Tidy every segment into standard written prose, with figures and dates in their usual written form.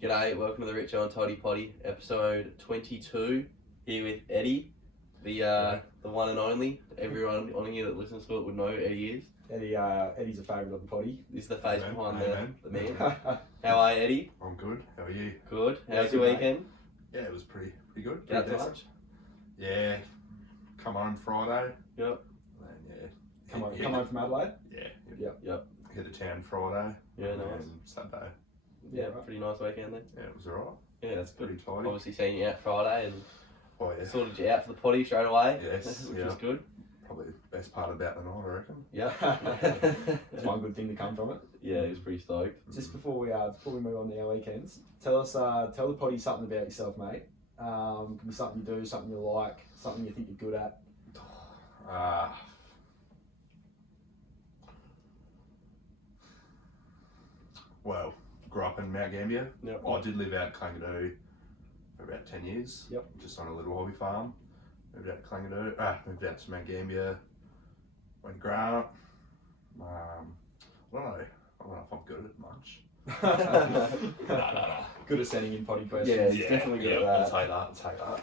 G'day, welcome to the Richo Toddy Poddy, episode 22. Here with Eddie, the one and only. Everyone on here that listens to it would know who Eddie is. Eddie's a favourite of the potty. This is the face behind the man. How How are you, Eddie? I'm good. How are you? Good. How's Yeah, your good, weekend? Yeah, it was pretty good. Get out Pretty to decent. lunch? Yeah. Come home Friday. Yep. And come home from Adelaide? Yeah. Yep. Hit the town Friday. Yeah, and nice. then Saturday. Yeah, right. pretty nice weekend then. Yeah, it was alright. Yeah, that's good. Pretty tidy. Obviously seeing you out Friday and Oh yeah. sorted you out for the potty straight away. Yes, Which yeah. is good. Probably the best part about the night, I reckon. Yeah. There's one good thing to come from it. Yeah, he was pretty stoked. Just before we move on to our weekends, tell the potty something about yourself, mate. Can be something you do, something you like, something you think you're good at. Well, grew up in Mount Gambier. Yep. I did live out Clangadoo for about 10 years. Yep. Just on a little hobby farm. Moved out to Clangadoo. Moved out to Mount Gambier. Went to grow up. I don't know if I'm good at much. No. Good at sending in potty questions. Yeah, he's definitely good at I'll that. take that.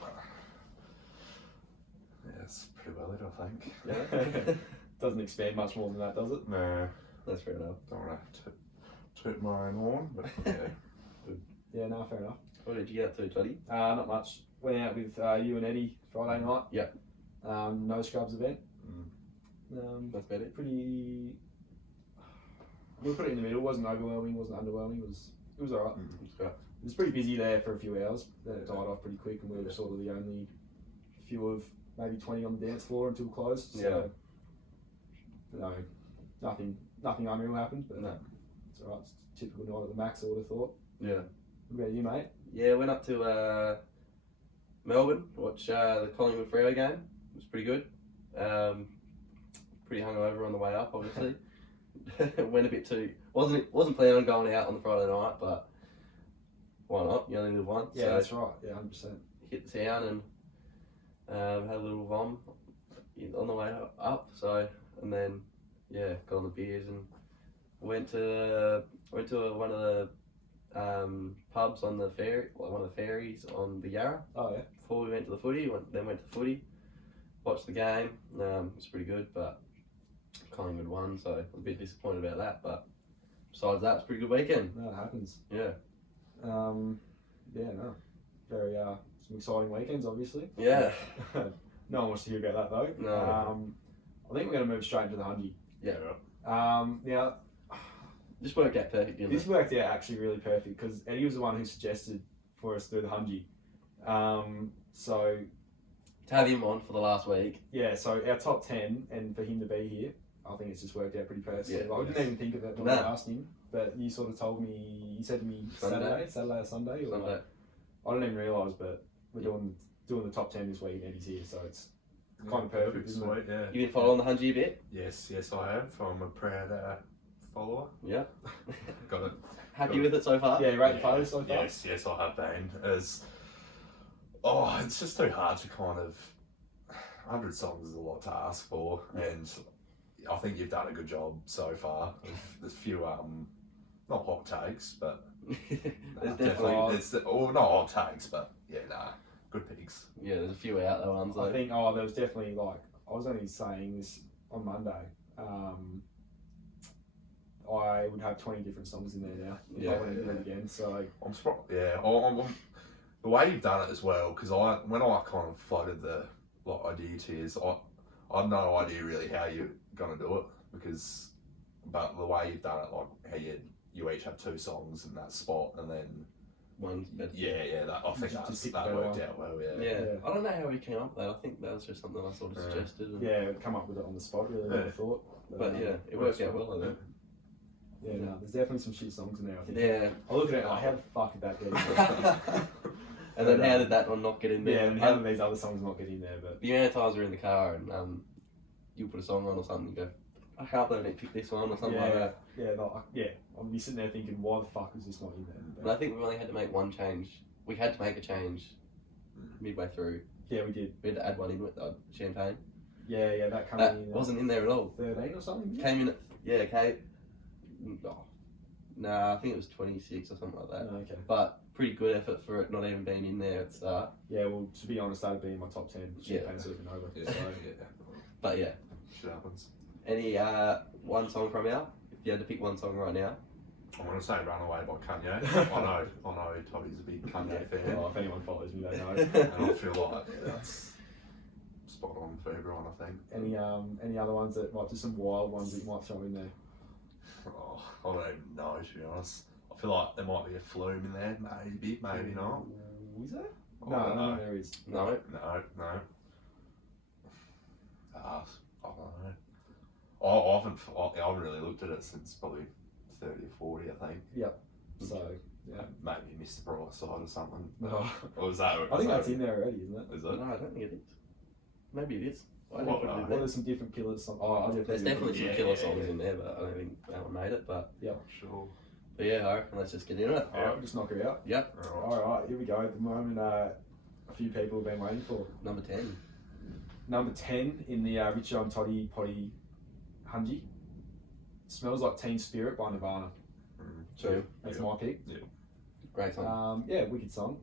Yeah, it's pretty well it, I think. Yeah. Doesn't expand much more than that, does it? No, That's fair enough. don't want to toot my own horn, but yeah. Yeah, no, fair enough. What did you get up to, Toddy? Not much. Went out with you and Eddie Friday night. Yep. No scrubs event. That's better. Pretty. We'll put it in the middle. It wasn't overwhelming. Wasn't underwhelming. It was alright. Great. It was pretty busy there for a few hours. Then it died off pretty quick, and we were sort of the only few of maybe 20 on the dance floor until closed. So, no, nothing unreal happened. But No. it's alright. It's a typical night at the Max, I would have thought. Yeah. What about you, mate? Yeah, went up to Melbourne, watch the Collingwood Freo game. It was pretty good. Pretty hungover on the way up, obviously. Went a bit too. Wasn't planning on going out on the Friday night, but why not? You only live once. Yeah, so that's right. Yeah, 100%. hit the town and had a little vom on the way up. So and then got on the beers and went to one of the pubs on the ferry, one of the ferries on the Yarra. Oh yeah. Before we went to the footy, then went to footy, watched the game. It was pretty good, but Collingwood won, so I'm a bit disappointed about that. But besides that, it's a pretty good weekend. No, it happens. Yeah. Yeah, no. Very some exciting weekends, obviously. Yeah. No one wants to hear about that though. No. I think we're going to move straight into the Hungy. Yeah. Now, Just worked out perfect, didn't this it? worked out actually really perfect because Eddie was the one who suggested for us to do the Hungy. So, To have him on for the last week. yeah, so our top 10 and for him to be here, I think it's just worked out pretty perfectly. Yeah, I didn't even think of it when No. I asked him, but you sort of told me, you said to me Saturday or Sunday? Or Sunday. I didn't even realise, but we're doing the top 10 this week and Eddie's here, so it's kind of perfect, isn't it? Sweet, yeah. You been following the Hungy a bit? Yes, I have. I'm a proud follower. Yeah. Got it. Happy with it so far? Yeah, you rate the photos so far? Yes, I have been. It's just too hard to kind of. 100 songs is a lot to ask for, and I think you've done a good job so far. There's a few, not hot takes, but There's definitely not hot takes, but good picks. Yeah, there's a few out there ones. I think, there was definitely, I was only saying this on Monday. I would have 20 different songs in there now if I went to do it again. So I'm surprised. Yeah, I'm the way you've done it as well. Because when I kind of floated the idea to you, I had no idea really how you're gonna do it. But the way you've done it, like how you each have 2 songs in that spot, and then one's better. I think Just pick that the worked better out well. Yeah. Yeah. Yeah. I don't know how we came up with that. I think that was just something I sort of suggested. And, yeah, come up with it on the spot. Really, never thought. But yeah, it worked out well, I think. Yeah, no, there's definitely some shit songs in there. I think. Yeah. I look at it like, how the fuck did that get in there? And then how did that one not get in there? Yeah, and how did these other songs not get in there? But The amount of times we're in the car and you put a song on or something, you go, I can't believe they picked this one or something like that. yeah, I'll be sitting there thinking, why the fuck is this not in there? But I think we only had to make one change. We had to make a change midway through. Yeah, we did. We had to add one in with champagne. Yeah, that came That in. wasn't in there at all. 13 or something. Came in at, came. Oh, nah, I think it was 26 or something like that. Oh, okay. But pretty good effort for it not even being in there at the start. Yeah, well, to be honest, that'd be in my top 10. Yeah. Champagne Supernova. Yeah, So, yeah. But yeah, Shit happens. any one song from out? If you had to pick one song right now. I'm gonna say "Runaway" by Kanye. I know Toddy's a big Kanye fan, well, if anyone follows me, they know. and I feel like that's spot on for everyone. I think. Any other ones that might just some wild ones that you might throw in there? Oh, I don't even know, to be honest. I feel like there might be a flume in there, maybe not. Is there? I No, don't know. there is. No. No. I don't know. I haven't really looked at it since probably 30 or 40, I think. So, yeah. Maybe Mr. Brightside or something. No. Or was that? I think that's in there already, isn't it? Is No, it? I don't think it is. Maybe it is. I Well, didn't put it in Well, there. there's some different killer songs. Oh, There's definitely some Yeah, killer yeah, songs yeah. in there, but I don't think that one made it. But Sure. yeah, I reckon let's just get into it. Alright, just knock her out. Yep, Alright, here we go. The moment a few people have been waiting for. number 10. Number 10 in the Richo Toddy Poddy Hungy. Smells Like Teen Spirit by Nirvana. True. That's Yeah. my pick. Great song. Yeah, wicked song.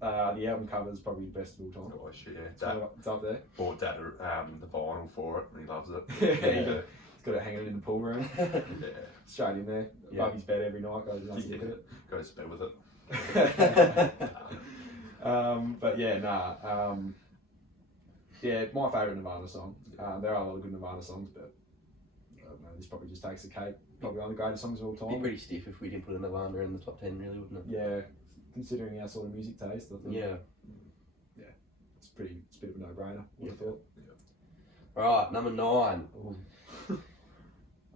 The album cover is probably the best of all time. Oh shit, yeah. So Dad it's up there. bought Dad the vinyl for it, and he loves it. He's got it hanging in the pool room. Yeah. Straight in there. Yeah. Above his bed every night. Goes and has a look at it. Goes to bed with it. But yeah, nah. Yeah, my favourite Nirvana song. There are a lot of good Nirvana songs, but I don't know, this probably just takes the cake. Probably one of the greatest songs of all It'd be time. pretty stiff if we didn't put a Nirvana in the top 10, really, wouldn't it? Yeah, considering our sort of music taste, I think Yeah. it's a bit of a no-brainer. Yeah. I thought. Right, number 9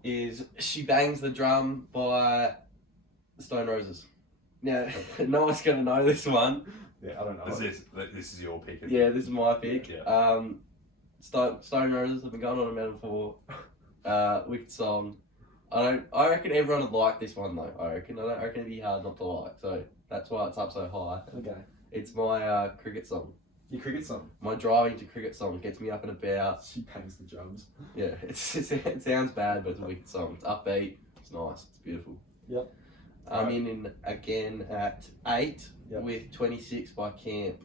is She Bangs the Drum by Stone Roses. Now, no one's going to know this one. Yeah, I don't know. This is your pick. isn't Yeah, it? this is my pick. Yeah. Stone Roses have been going on a minute for wicked song. I reckon everyone would like this one though. I reckon it'd be hard not to like. So that's why it's up so high. Okay. It's my cricket song. Your cricket song. My driving to cricket song gets me up and about. She bangs the drums. Yeah, it sounds bad, but it's a wicked song. It's upbeat. It's nice. It's beautiful. Yep. I'm in again at 8 Yep. with 26 by Camp.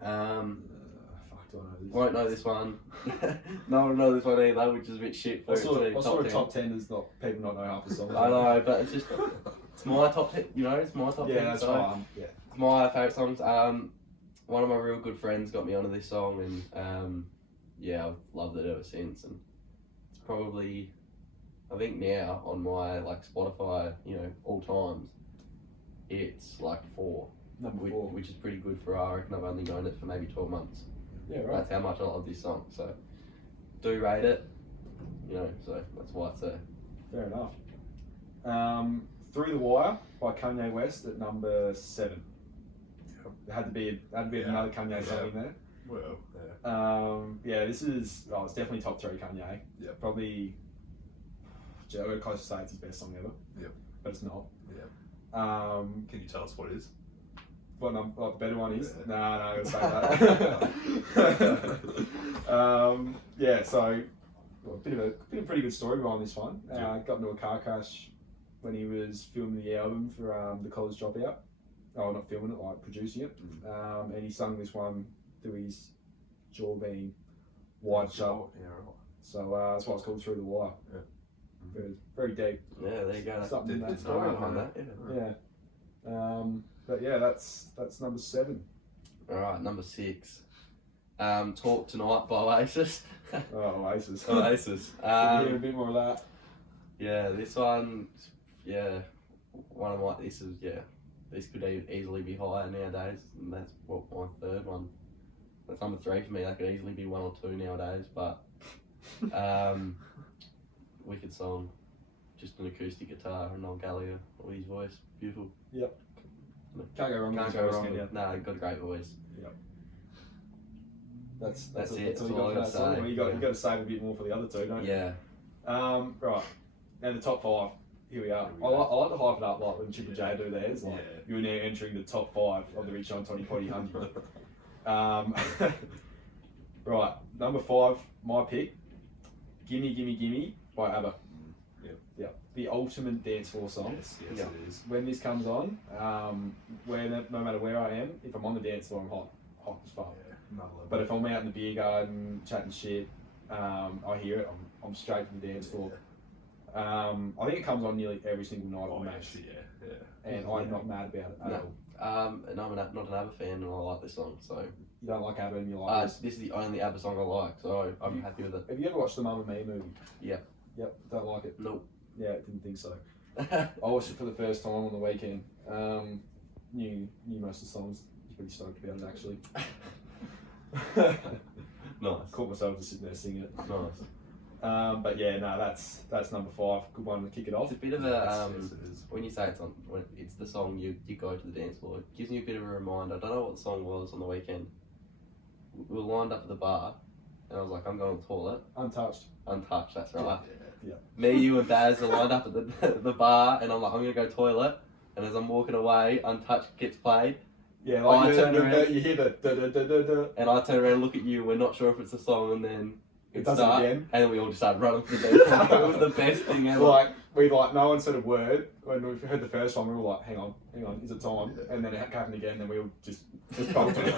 Fuck, do I know this? Won't know this one. No one will know this one either, which is a bit shit for I it to saw be a top 10 does not people not know half the songs. I know, but it's just it's my top 10. You know, it's my top 10. Yeah, that's so fine. Yeah. It's my favourite songs. One of my real good friends got me onto this song, and yeah, I've loved it ever since. And it's probably, I think now on my like Spotify, you know, all times, it's like 4. Number 4. Which is pretty good for I reckon I've only known it for maybe 12 months. Yeah, right. That's how much I love this song. So do rate it, you know. So that's why it's there. Fair enough. Through the Wire by Kanye West at number 7. There had to be another Kanye song in there. Well, yeah. Yeah, this is it's definitely top 3 Kanye. Yeah. Probably. Gee, I'm close to say it's his best song ever. Yep. But it's not. Yeah. Can you tell us what it is? What the better one is? Yeah. No, I'm gonna say that. Yeah, so well, a bit of a pretty good story behind this one. Yeah. Got into a car crash when he was filming the album for the College Dropout. Oh, not filming it, like producing it. And he sung this one through his jaw being wide shut. Yeah, right. So that's why it's called Through the Wire. Yeah. Very, very deep. Yeah, there you go. Something in that Didn't Story know behind that. that. Yeah. Yeah. But yeah, that's number 7. All right, number 6. Talk Tonight by Oasis. Oh, Oasis. Oasis. Can you hear a bit more of that? Yeah, this one. Yeah, one of my. This could easily be higher nowadays, and that's what my 3rd one. That's number 3 for me. That could easily be 1 or 2 nowadays, but wicked song. Just an acoustic guitar and Noel Gallagher with his voice. Beautiful. Yep. Can't go wrong. Can't with go his voice, wrong. can you? No, got a great voice. That's That's all- it. That's all That's you all I got gotta for that song. say. Well, you got to save a bit more for the other 2, don't you? Yeah. Right. Now the top 5. Here we are. Here we I go. like to hype it up like when Triple J do theirs. Like Yeah. you're now entering the top 5 of the Richo Toddy Poddy 100. Right. Number 5. My pick. Gimme Gimme Gimme by ABBA. The ultimate dance floor song. Yes, Yeah. it is. When this comes on, no matter where I am, if I'm on the dance floor, I'm hot as fuck. Yeah, another level. But if I'm out in the beer garden chatting shit, I hear it. I'm straight to the dance floor. I think it comes on nearly every single night of the match, and I'm not mad about it at all. And I'm not an ABBA fan, and I like this song. So You don't like ABBA and you like this? this is the only ABBA song I like, so I'm happy with it. Have you ever watched the Mamma Mia movie? Yeah. Yep. Don't like it. Nope. Yeah, didn't think so. I watched it for the first time on the weekend. Knew most of the songs. Was pretty stoked about it actually. Nice. Caught myself just sitting there singing it. Nice. But yeah, no, that's number 5. Good one to kick it off. It's a bit of a Yes, it is. when you say when it's the song you go to the dance floor. It gives me a bit of a reminder. I don't know what the song was on the weekend. We were lined up at the bar, and I was like, I'm going to the toilet. Untouched. Untouched. That's right. Yeah. Me, you, and Daz are lined up at the bar, and I'm like, I'm gonna go toilet. And as I'm walking away, Untouched gets played, Yeah, I like turned around- you hear the da da da da da. and I turn around and look at you. We're not sure if it's a song, and then It does it starts, again. and then we all just started running for the dance floor. It was the best thing ever. No one said a word when we heard the first one. We were like, hang on, is it time? And then it happened again. Then we all just bumped it.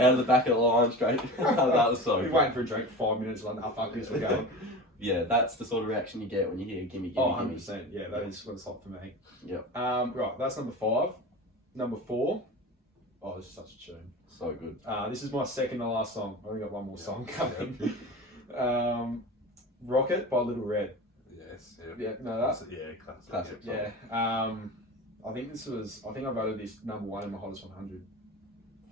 Out of the back of the line straight. That was so We good. were waiting for a drink for 5 minutes. Like, fuck this, we're going. Yeah, that's the sort of reaction you get when you hear "Gimme, Gimme, Oh, Gimme." 100%. Yeah, that is what it's like for me. Yep. Right, that's number 5. Number 4. Oh, this is such a tune. So good. This is my second to last song. I've only got one more song coming. Rocket by Little Red. Yes. Yeah, no, that's Classic. Classic. I think I voted this number 1 in my hottest 100.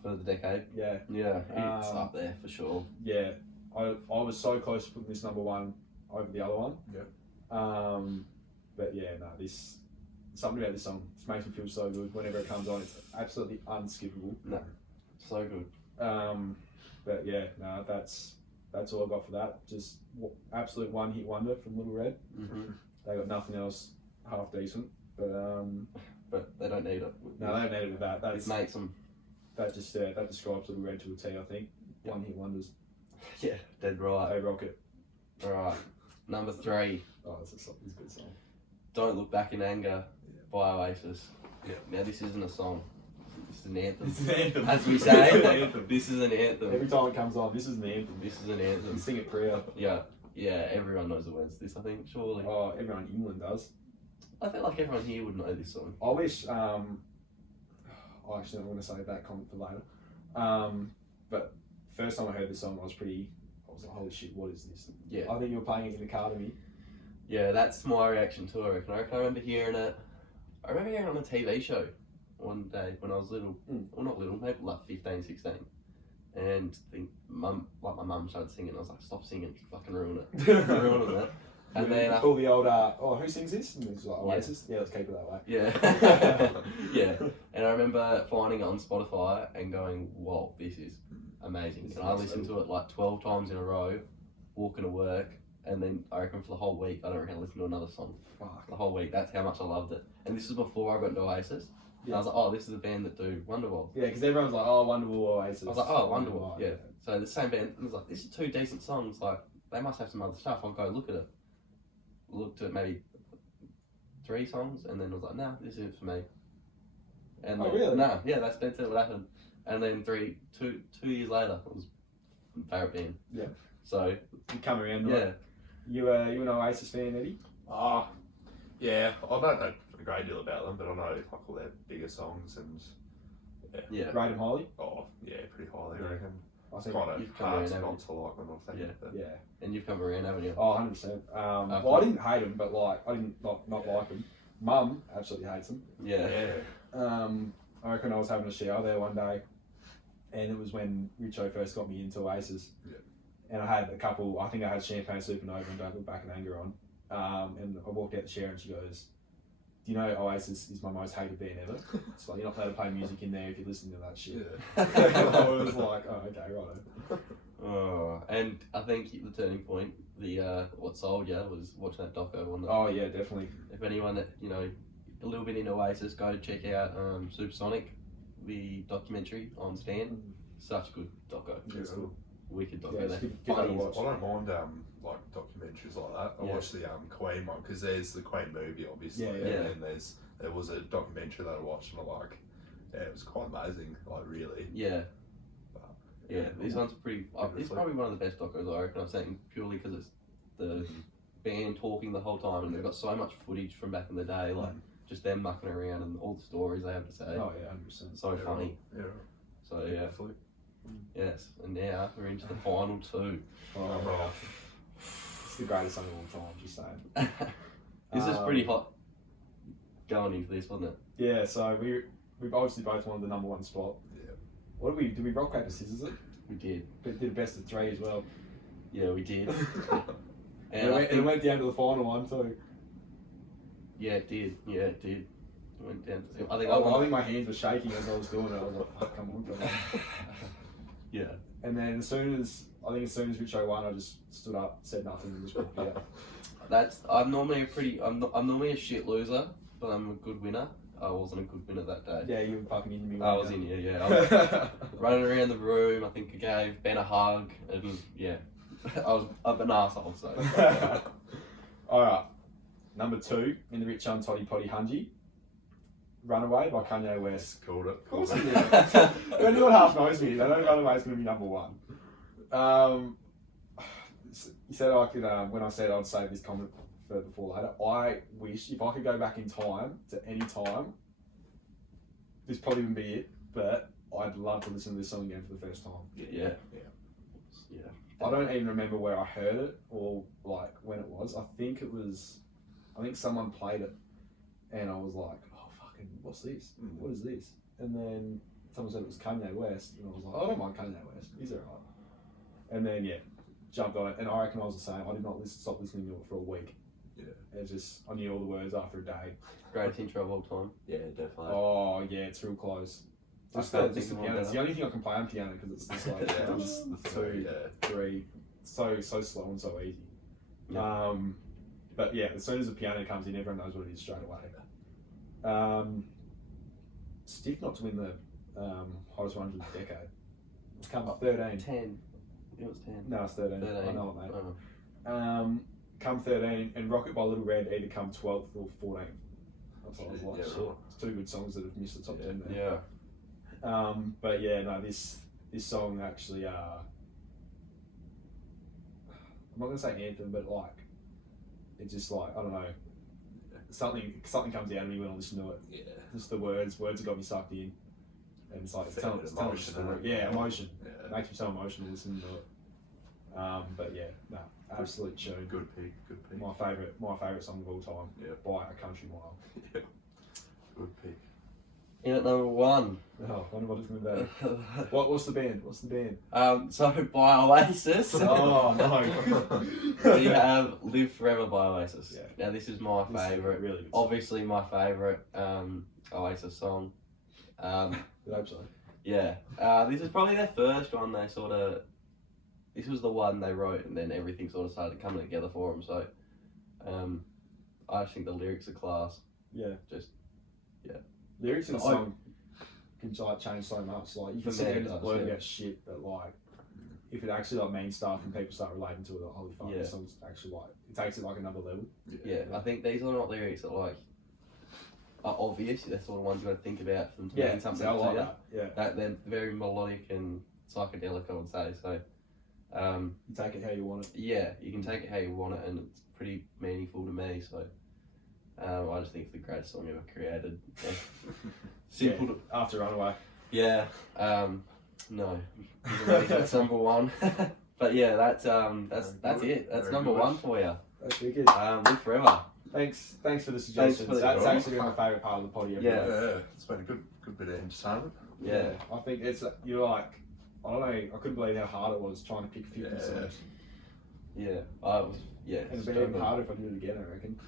For the decade. Yeah, Yeah, it's up there for sure. yeah. I was so close to putting this number 1 over the other one. Yep. But yeah, no, something about this song just makes me feel so good whenever it comes on. It's absolutely unskippable. So good. But yeah, no, that's all I got for that. Just absolute one-hit wonder from Little Red. Mm-hmm. They got nothing else half decent, But they don't need it. no, they don't need it with that. It makes them. That describes Little Red to a T. I think one-hit wonders. Yeah, dead right. They rock it. All right. Number 3. Oh, it's a good song. Don't Look Back in Anger by Oasis. Yeah. Now this isn't a song. This is an anthem. It's an anthem. As we say, It's an anthem. this is an anthem. Every time it comes on, this is an anthem. This is an You anthem. sing it proud. Yeah, everyone knows the words to this, I think, surely. Oh, everyone in England does. I feel like everyone here would know this song. I wish. I actually don't want to save that comment for later. But first time I heard this song, I was like, holy shit, what is this? Yeah. I think you were playing it in the car to me. Yeah, that's my reaction to it, I reckon. I remember hearing it. I remember hearing it on a TV show one day when I was little. Well, not little, maybe like 15, 16. And my mum started singing. I was like, stop singing, fucking ruin it. Ruining it. And then all the old, who sings this? And it's like, Oasis. Yeah, let's keep it that way. Yeah. Yeah. And I remember finding it on Spotify and going, whoa, this is amazing. And I listened to it like 12 times in a row, walking to work. And then I reckon for the whole week, I don't reckon I listened to another song. Fuck. The whole week. That's how much I loved it. And this was before I got into Oasis. And I was like, oh, this is a band that do Wonderwall. Yeah, because everyone's like, oh, Wonderwall, Oasis. I was like, oh, Wonderwall. Yeah. So the same band. And I was like, this is 2 decent songs. Like, they must have some other stuff. I'll go look at it. Looked at maybe 3 songs. And then I was like, nah, this isn't for me. And oh, then, really? Nah, yeah, that's what happened. And then 2 years later, it was my favourite band. Yeah. So. You come around. Yeah. Right? You an Oasis fan, Eddie? Yeah, I don't know a great deal about them, but I know like all their bigger songs and Yeah. Rate them highly? oh yeah, pretty highly. I reckon. I It's think. kind you've of come hard around, to haven't not to like them. I think. Yeah. But Yeah. And you've come around, haven't you? Oh, 100%. Well, I didn't hate them, but like, I didn't not like them. Mum absolutely hates them. Yeah. I reckon I was having a shower there one day, and it was when Richo first got me into Oasis. Yeah. And I had a couple, I think I had Champagne Supernova and Don't Look Back in Anger on. And I walked out the shower and she goes, do you know Oasis is my most hated band ever? It's like, you're not allowed to play music in there if you're listening to that shit. Yeah. And I was like, oh, okay, right. Oh, and I think the turning point, what sold you was watching that doco one. Oh, yeah, definitely. If anyone that, a little bit into Oasis, go check out Supersonic, the documentary on Stan. Such a good doco. Yeah, it's cool. Wicked doco. Yeah, They're it's good funny to as watch. I don't mind like documentaries like that. I Yeah. watched the Queen one because there's the Queen movie, obviously, Yeah, and yeah. then there was a documentary that I watched, and I like Yeah, it was quite amazing. Like really. Yeah. But, Yeah, this one's pretty. It's Beautiful. probably one of the best docos I reckon I've seen, purely because it's the band talking the whole time, and they've got so much footage from back in the day, like just them mucking around and all the stories they have to say. Oh yeah, 100%. So funny. Yeah. So yeah, Definitely. yes. And now we're into the final two. Oh, Oh. it's the greatest song of all time. Just saying. This is pretty hot going into this, wasn't it? Yeah, so we've obviously both wanted the number one spot. Yeah. What did we do? We rock paper scissors it. We did. We did a best of three as well. Yeah, we did. And it went down to the final one too. Yeah, it did. Yeah, it did. It went down. I think I think my hands were shaking as I was doing it. I was like, "Fuck, come on." Yeah. And then as soon as Richo won, I just stood up, said nothing, and just walked out. I'm normally I'm normally a shit loser, but I'm a good winner. I wasn't a good winner that day. Yeah, you were fucking into me. I was in here, yeah. I was running around the room. I think I gave Ben a hug, and yeah, I was an arsehole. So All right, number 2 in the Richo Toddy Poddy Hungy, "Runaway" by Kanye West. Called it. Of course you did. Anyone half knows me, they know "Runaway" is going to be number 1. You said I could, when I said I'd save this comment for before later, I wish if I could go back in time to any time, this probably wouldn't be it, but I'd love to listen to this song again for the first time. yeah. I don't even remember where I heard it or like when it was. I think someone played it and I was like, oh fucking, what's this? What is this? And then someone said it was Kanye West and I was like, I don't mind Kanye West, he's alright. And then yeah, jumped on it, and I reckon I was the same. I did not stop listening to it for a week. Yeah. It just, I knew all the words after a day. Greatest intro of all time. Yeah, definitely. Oh yeah, it's real close. Just can't the think of one piano. It's the better. only thing I can play on piano because it's just like Yeah, 1, just the 2, yeah. 3, so slow and so easy. Yeah. But yeah, as soon as the piano comes in, everyone knows what it is straight away. Stiff not to win the hottest 100 of the decade. It's come 13. 10. It was 10. No, it's 13. 13. I know it, mate. Oh. Come 13, and Rocket by Little Red either come 12th or 14th. That's what I was like, Yeah, shit. right. It's 2 good songs that have missed the top 10 there. Yeah. But yeah, no, this song actually, I'm not gonna say anthem, but like, it's just like, I don't know, something comes out of me when I listen to it. Yeah. Just the words have got me sucked in, and it's like it's telling a Emotion, story. isn't it? Yeah, emotion. Yeah. It makes me so emotional listening to it. But yeah, no, absolute tune. Good pick. Good pick. My favourite song of all time. Yeah. By a country mile. Yeah. Good pick. In at number 1. Oh, I wonder what it's going to be. What's the band? What's the band? So by Oasis. Oh no. We have "Live Forever" by Oasis. Yeah. Now this is my This is favourite. really good song. Obviously my favourite Oasis song. I hope so. Yeah. This is probably their first one. This was the one they wrote, and then everything sort of started coming together for them. So, I just think the lyrics are class. Yeah. Just, yeah. Lyrics in a I- song can like change so much. Like you For can sit me, there and it just does, blurt yeah. about shit, but like if it actually like means stuff and people start relating to it, like, holy fuck, Yeah. this song's actually like it takes it like another level. Yeah, I think these are not lyrics that are obvious. They're sort of ones you got to think about for them to Yeah, mean something so I to like you. that. Yeah. That they're very melodic and psychedelic, I would say. So, You take it how you want it. yeah, you can take it how you want it, and it's pretty meaningful to me. So, I just think it's the greatest song ever created. Yeah. Simple to, After Runaway. yeah. No, that's number 1. But yeah, that's it. That's Very number good. 1 for you. That's wicked. Live forever. Thanks for the suggestions. for the- That's actually been my favourite part of the potty every Yeah. day. Yeah. It's been a good bit of entertainment. Yeah. I think it's you're like I don't know. I couldn't believe how hard it was trying to pick 50 Yeah. songs. Yeah, I was. Yeah, And it'd so be even good. harder if I did it again. I reckon.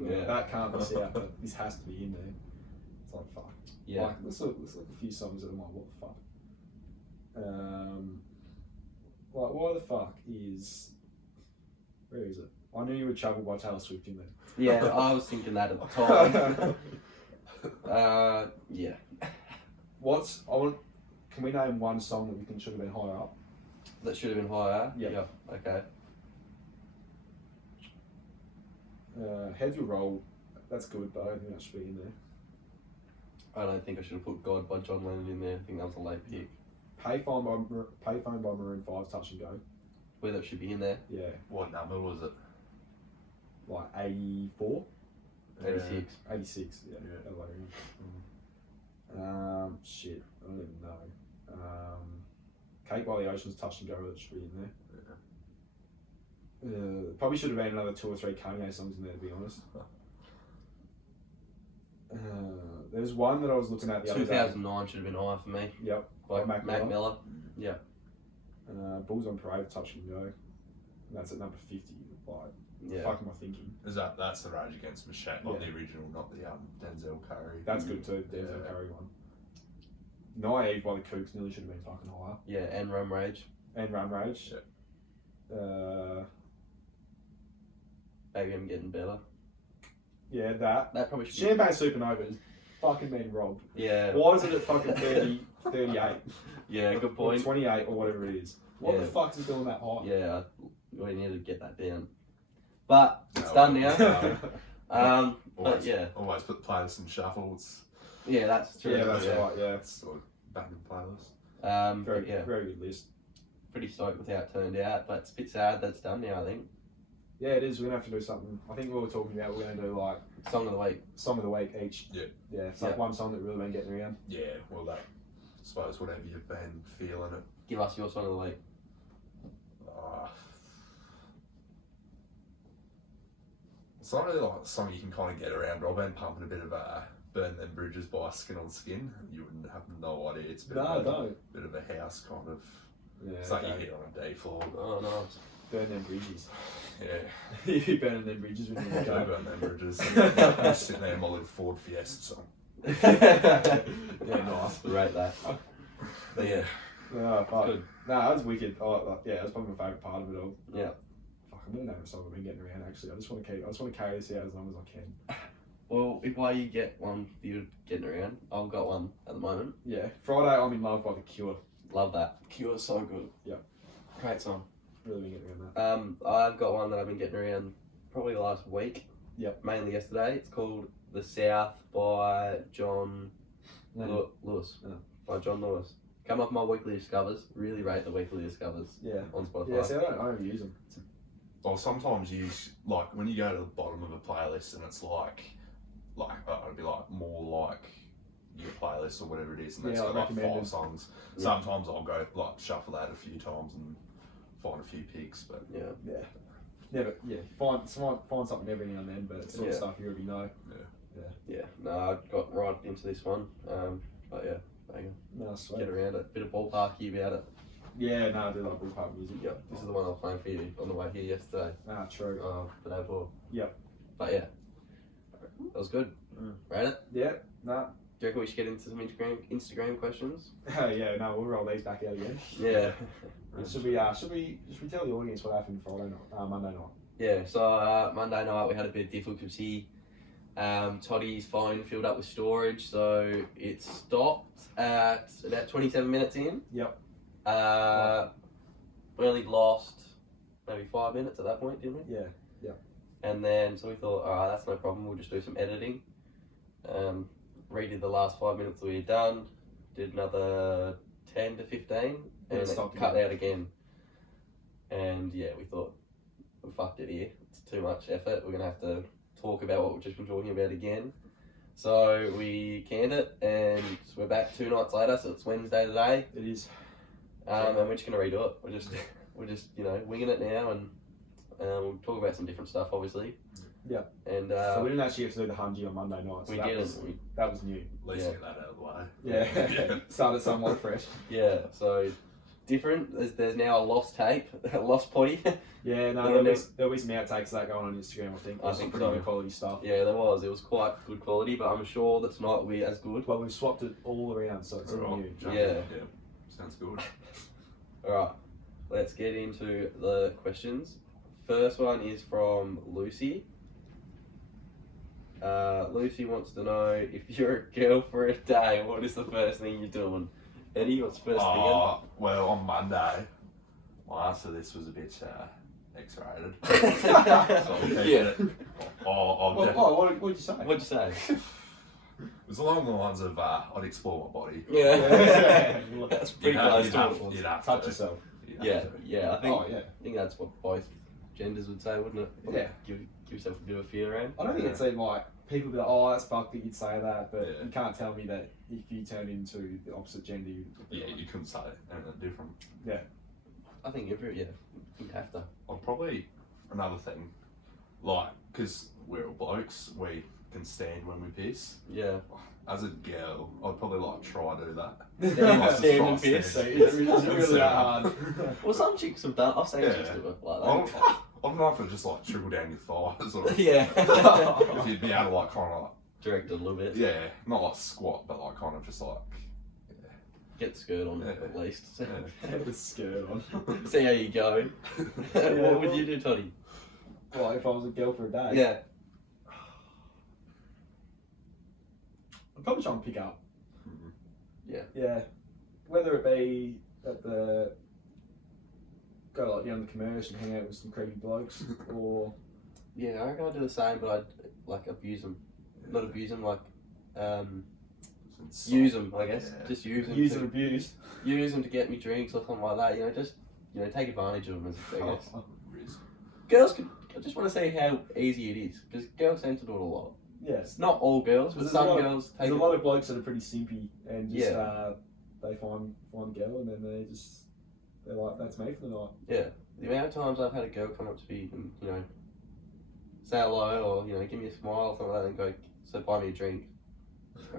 Yeah. That can't miss out. But this has to be in there. It's like fuck. Yeah, Like let's look a few songs that I'm like, what the fuck? Like why the fuck is? Where is it? I knew you would travel by Taylor Swift in there. yeah. I was thinking that at the time. Yeah. Can we name one song that we think should have been higher up? That should have been higher. Yeah. Okay. Head Your Roll, that's good, but I don't think that should be in there. I don't think I should have put God by John Lennon in there. I think that was a late pick. Payphone by Maroon 5, touch and go. Whether it should be in there. Yeah, What number was it? like 84, 86. 86. Yeah, that way around. Shit, I don't even know. Cake by the Ocean's touch and go. That should be in there. Probably should have been another 2 or 3 Kanye songs in there, to be honest. There's one that I was looking at the other day. 2009 should have been higher for me. Yep. Like Mac Mac Miller. Miller. Yeah. Bulls on Parade, touch and go. And that's at number 50. Like, Yeah. fuck am I thinking? That's the Rage Against the Machine, not Yeah. the original, not the Denzel Curry. That's good too. Denzel Yeah. Curry one. Naive by the Kooks nearly should have been fucking higher. Yeah, and Rum Rage. And Run Rage. Maybe I'm getting better. Yeah, that. That probably should Champagne Supernova is fucking been robbed. be. Yeah. Why is it at fucking 30, 38? Yeah, good Or point. 28 or whatever it is. What the Yeah. fuck is doing that high? Yeah, we need to get that down. But it's No, done no. now. But Always, yeah. always put the playlist in shuffle. It's Yeah, that's true. Yeah, that's right, yeah. sort of back in the playlist. Very, But yeah, very good list. pretty stoked with how it turned out, but it's a bit sad that it's done now, I think. Yeah, it is. We're going to have to do something. I think we were talking about we're going to do like Song of the week. song of the week each. Yeah. Yeah, it's like Yeah. one song that really been getting around. Yeah, well, that, I suppose whatever you've been feeling it. Give us your song of the week. It's not really like a song you can kind of get around, but I've been pumping a bit of Burn Them Bridges by Skin on Skin. You wouldn't have no idea. It's a bit, bit of a house kind of. Yeah, It's like okay. you hit on a D floor. Oh, nice. Burn them bridges. Yeah. You burning them bridges when you Go go. Burn Them Bridges. I'm sitting there in my little Ford Fiesta song. Yeah, nice. Rate that. But yeah. Oh, fuck. Good. No, that was wicked. Oh, yeah, that's probably my favourite part of it all. Yeah. Fuck, I'm gonna name a song I've been getting around. Actually, I just want to carry this out as long as I can. Well, if while you get one, you're getting around. I've got one at the moment. Yeah, Friday I'm in Love by The Cure. Love that. Cure's so good. Yeah. Great song. Really been getting around that. I've got one that I've been getting around probably last week. Yep. Mainly yesterday. It's called The South by John Lewis. Yeah. By John Lewis. Come up my weekly discovers. Really rate the weekly discovers Yeah. on Spotify. Yeah, see, I don't use them. Well, sometimes you like when you go to the bottom of a playlist and it's like it'd be like more like your playlist or whatever it is, and it's Yeah, got like like recommended. 5 songs. Yeah. Sometimes I'll go like shuffle that a few times and find a few picks, but Yeah. Yeah. Never. Yeah. Find something every now and then, but it's sort of Yeah. stuff you already know. Yeah. No, I got right into this one. But yeah, bang No, on. sweet. Get around it. Bit of ballparky about it. Yeah, no, I do like ballpark music. Yeah. This is the one I was playing for you on the way here yesterday. Ah, true. The day before. Yep. But yeah. That was good. Rate it. Yeah. Nah. Do you reckon we should get into some Instagram questions? Yeah. No, we'll roll these back out again. Yeah. Should we tell the audience what happened Monday night? Yeah, so Monday night we had a bit of difficulty. Toddy's phone filled up with storage, so it stopped at about 27 minutes in. Yep. We only lost maybe 5 minutes at that point, didn't we? Yeah. And then, so we thought, alright, that's no problem, we'll just do some editing. Redid the last 5 minutes that we had done, did another 10 to 15, and Yeah, it stopped cut again. out again. And yeah, we thought, we fucked it here. It's too much effort. We're going to have to talk about what we've just been talking about again. So we canned it, and we're back 2 nights later, so it's Wednesday today. It is. And we're just going to redo it. We're just winging it now, and we'll talk about some different stuff, obviously. Yeah. And So we didn't actually get to do the Hungy on Monday night. So we that didn't. Was, that was new. at least Yeah. get that out of the way. Yeah. Started somewhat fresh. Yeah, so different. There's now a lost tape, a lost potty. Yeah, no, there'll be some outtakes of that going on Instagram, I think. I Some think pretty so. good quality stuff. Yeah, there was. It was quite good quality, but I'm sure that tonight will be as good. But we've swapped it all around, so it's all new. Yeah. Sounds good. Alright, let's get into the questions. First one is from Lucy. Lucy wants to know, if you're a girl for a day, what is the first thing you're doing? Eddie, what's the first Well, on Monday, my answer to this was a bit X-rated. thing? So I'll keep Yeah. it. I'll What did you say? What'd you say? It was along the lines of I'd explore my body. Yeah, that's pretty close to what it was. You'd have Touch to. yourself. You'd have Yeah, to. yeah. I think Oh yeah. I think that's what both genders would say, wouldn't it? Yeah. Give yourself a bit of a feel around. I don't think it's even like people be like, oh, that's fucked that you'd say that, but Yeah. you can't tell me that if you turn into the opposite gender, you'd Yeah, you couldn't say anything different. I think you'd have to. I'd probably another thing, like, because we're all blokes, we can stand when we piss. Yeah. As a girl, I'd probably like try to do that. Yeah. Stand and piss. So is it really that hard? Well, some chicks have done. I've seen Yeah. chicks do it like I that. don't know if it just like trickle down your thighs or Yeah. if you'd be able to like kind of like, Direct it a little bit. yeah, not like squat, but like kind of just like, Get the skirt on Yeah. at least. yeah. Have the skirt on. See how you go. What would you do, Toddy? Well, if I was a girl for a day, Yeah. I'd probably try and pick up. Mhm. Yeah. Whether it be at the go like down the commerce and hang out with some creepy blokes, or Yeah, I reckon I'd do the same, but I'd like abuse them. Not abuse them, like use them. I guess Yeah. just use them. use and abuse. Use them to get me drinks or something like that. You know, just take advantage of them. I guess Riz. girls could. I just want to say how easy it is because girls tend to do it a lot. Yes. It's not all girls, but There's some a lot of- girls take There's a it. lot of blokes that are pretty simpy and just Yeah. they find a girl and then they're like, that's me for the night. Yeah, the amount of times I've had a girl come up to me and say hello or give me a smile or something like that and go, so buy me a drink.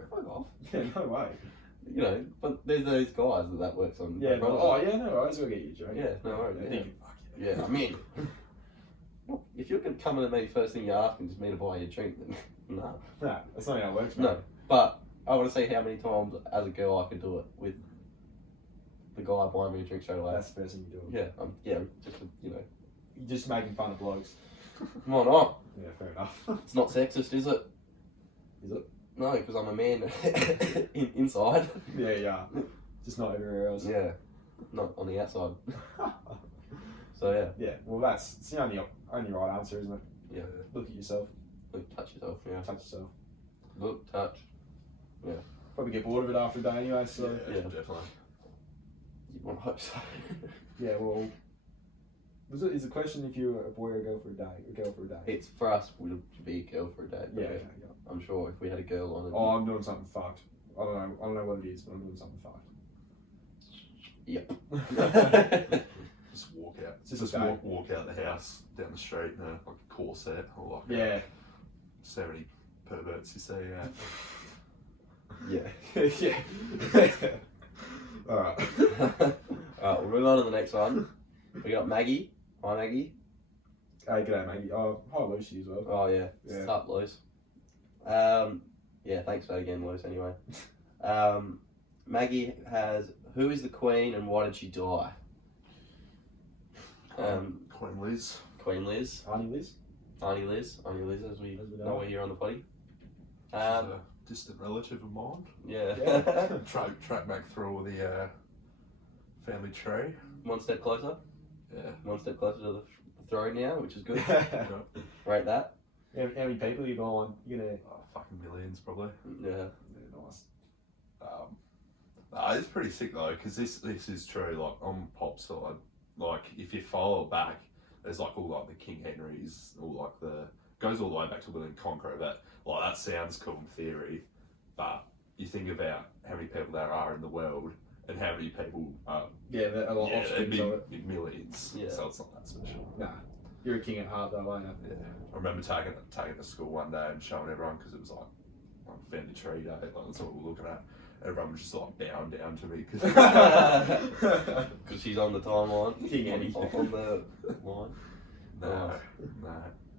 Fuck off. Yeah, no way. But there's those guys that works on. Yeah, no no, problem. oh yeah, no worries, we'll get you a drink. Yeah, no worries. I Yeah. think, fuck Yeah, I mean, if you're gonna come in at me first thing you ask and just me to buy you a drink, then no. Nah, that's not how it works, No. man. But I want to see how many times as a girl I could do it with the guy buying me a drink straight away. That's the first thing you do. Yeah, just You're just making fun of blokes. why not? Yeah, fair enough. It's not sexist, is it? Is it? No, because I'm a man inside. Yeah, yeah. Just not everywhere else. Yeah, not on the outside. So yeah, Yeah, well, it's the only right answer, isn't it? Yeah. Look at yourself, look, touch yourself. Yeah, touch yourself. look, touch. Probably get bored of it after a day anyway, so. Yeah, Yeah. definitely. You want to hope so. Yeah, well. Is the question if you're a boy or a girl for a day? It's for us to be a girl for a day. But Yeah, okay, yeah. I'm sure if we had a girl on it. Oh, I'm doing something fucked. I don't know what it is, but I'm doing something fucked. Yep. Just walk out. It's just Just a day. walk out the house, down the street in a like a corset or like Yeah. 70 perverts you see. Yeah. Yeah. Alright. Alright, we'll move on to the next one. We got Maggie. Hi, Maggie. Hey, g'day, Maggie. Oh, hi, Lucy as well. Oh, yeah. Yeah. What's up, Luce? Yeah, thanks for that again, Luce, anyway. Maggie has, who is the queen and why did she die? Queen Liz. Queen Liz. Auntie Liz? Auntie Liz, as we As we know know. her here on the potty. She's a distant relative of mine. Yeah. Yeah. Track back through all the family tree. One step closer. Yeah. One step closer to the throne now, which is good. Yeah. Rate that. How many people are you going? You're gonna. Oh, fucking millions probably. Yeah. Yeah, nice. It's pretty sick though, because this is true. Like on Pop's side, like if you follow it back, there's like all like the King Henrys, all like the goes all the way back to William Conqueror. But like that sounds cool in theory, but you think about how many people there are in the world and how many people. Yeah, a lot Yeah, of it'd offsprings of it. be millions. Yeah. So it's not that special. Nah, you're a king at heart though, ain't you? Yeah. I remember taking it to school one day and showing everyone because it was like family tree day. Like that's what we were looking at. Everyone was just like bowing down to me because Because she's on the timeline. King Eddie. On the line.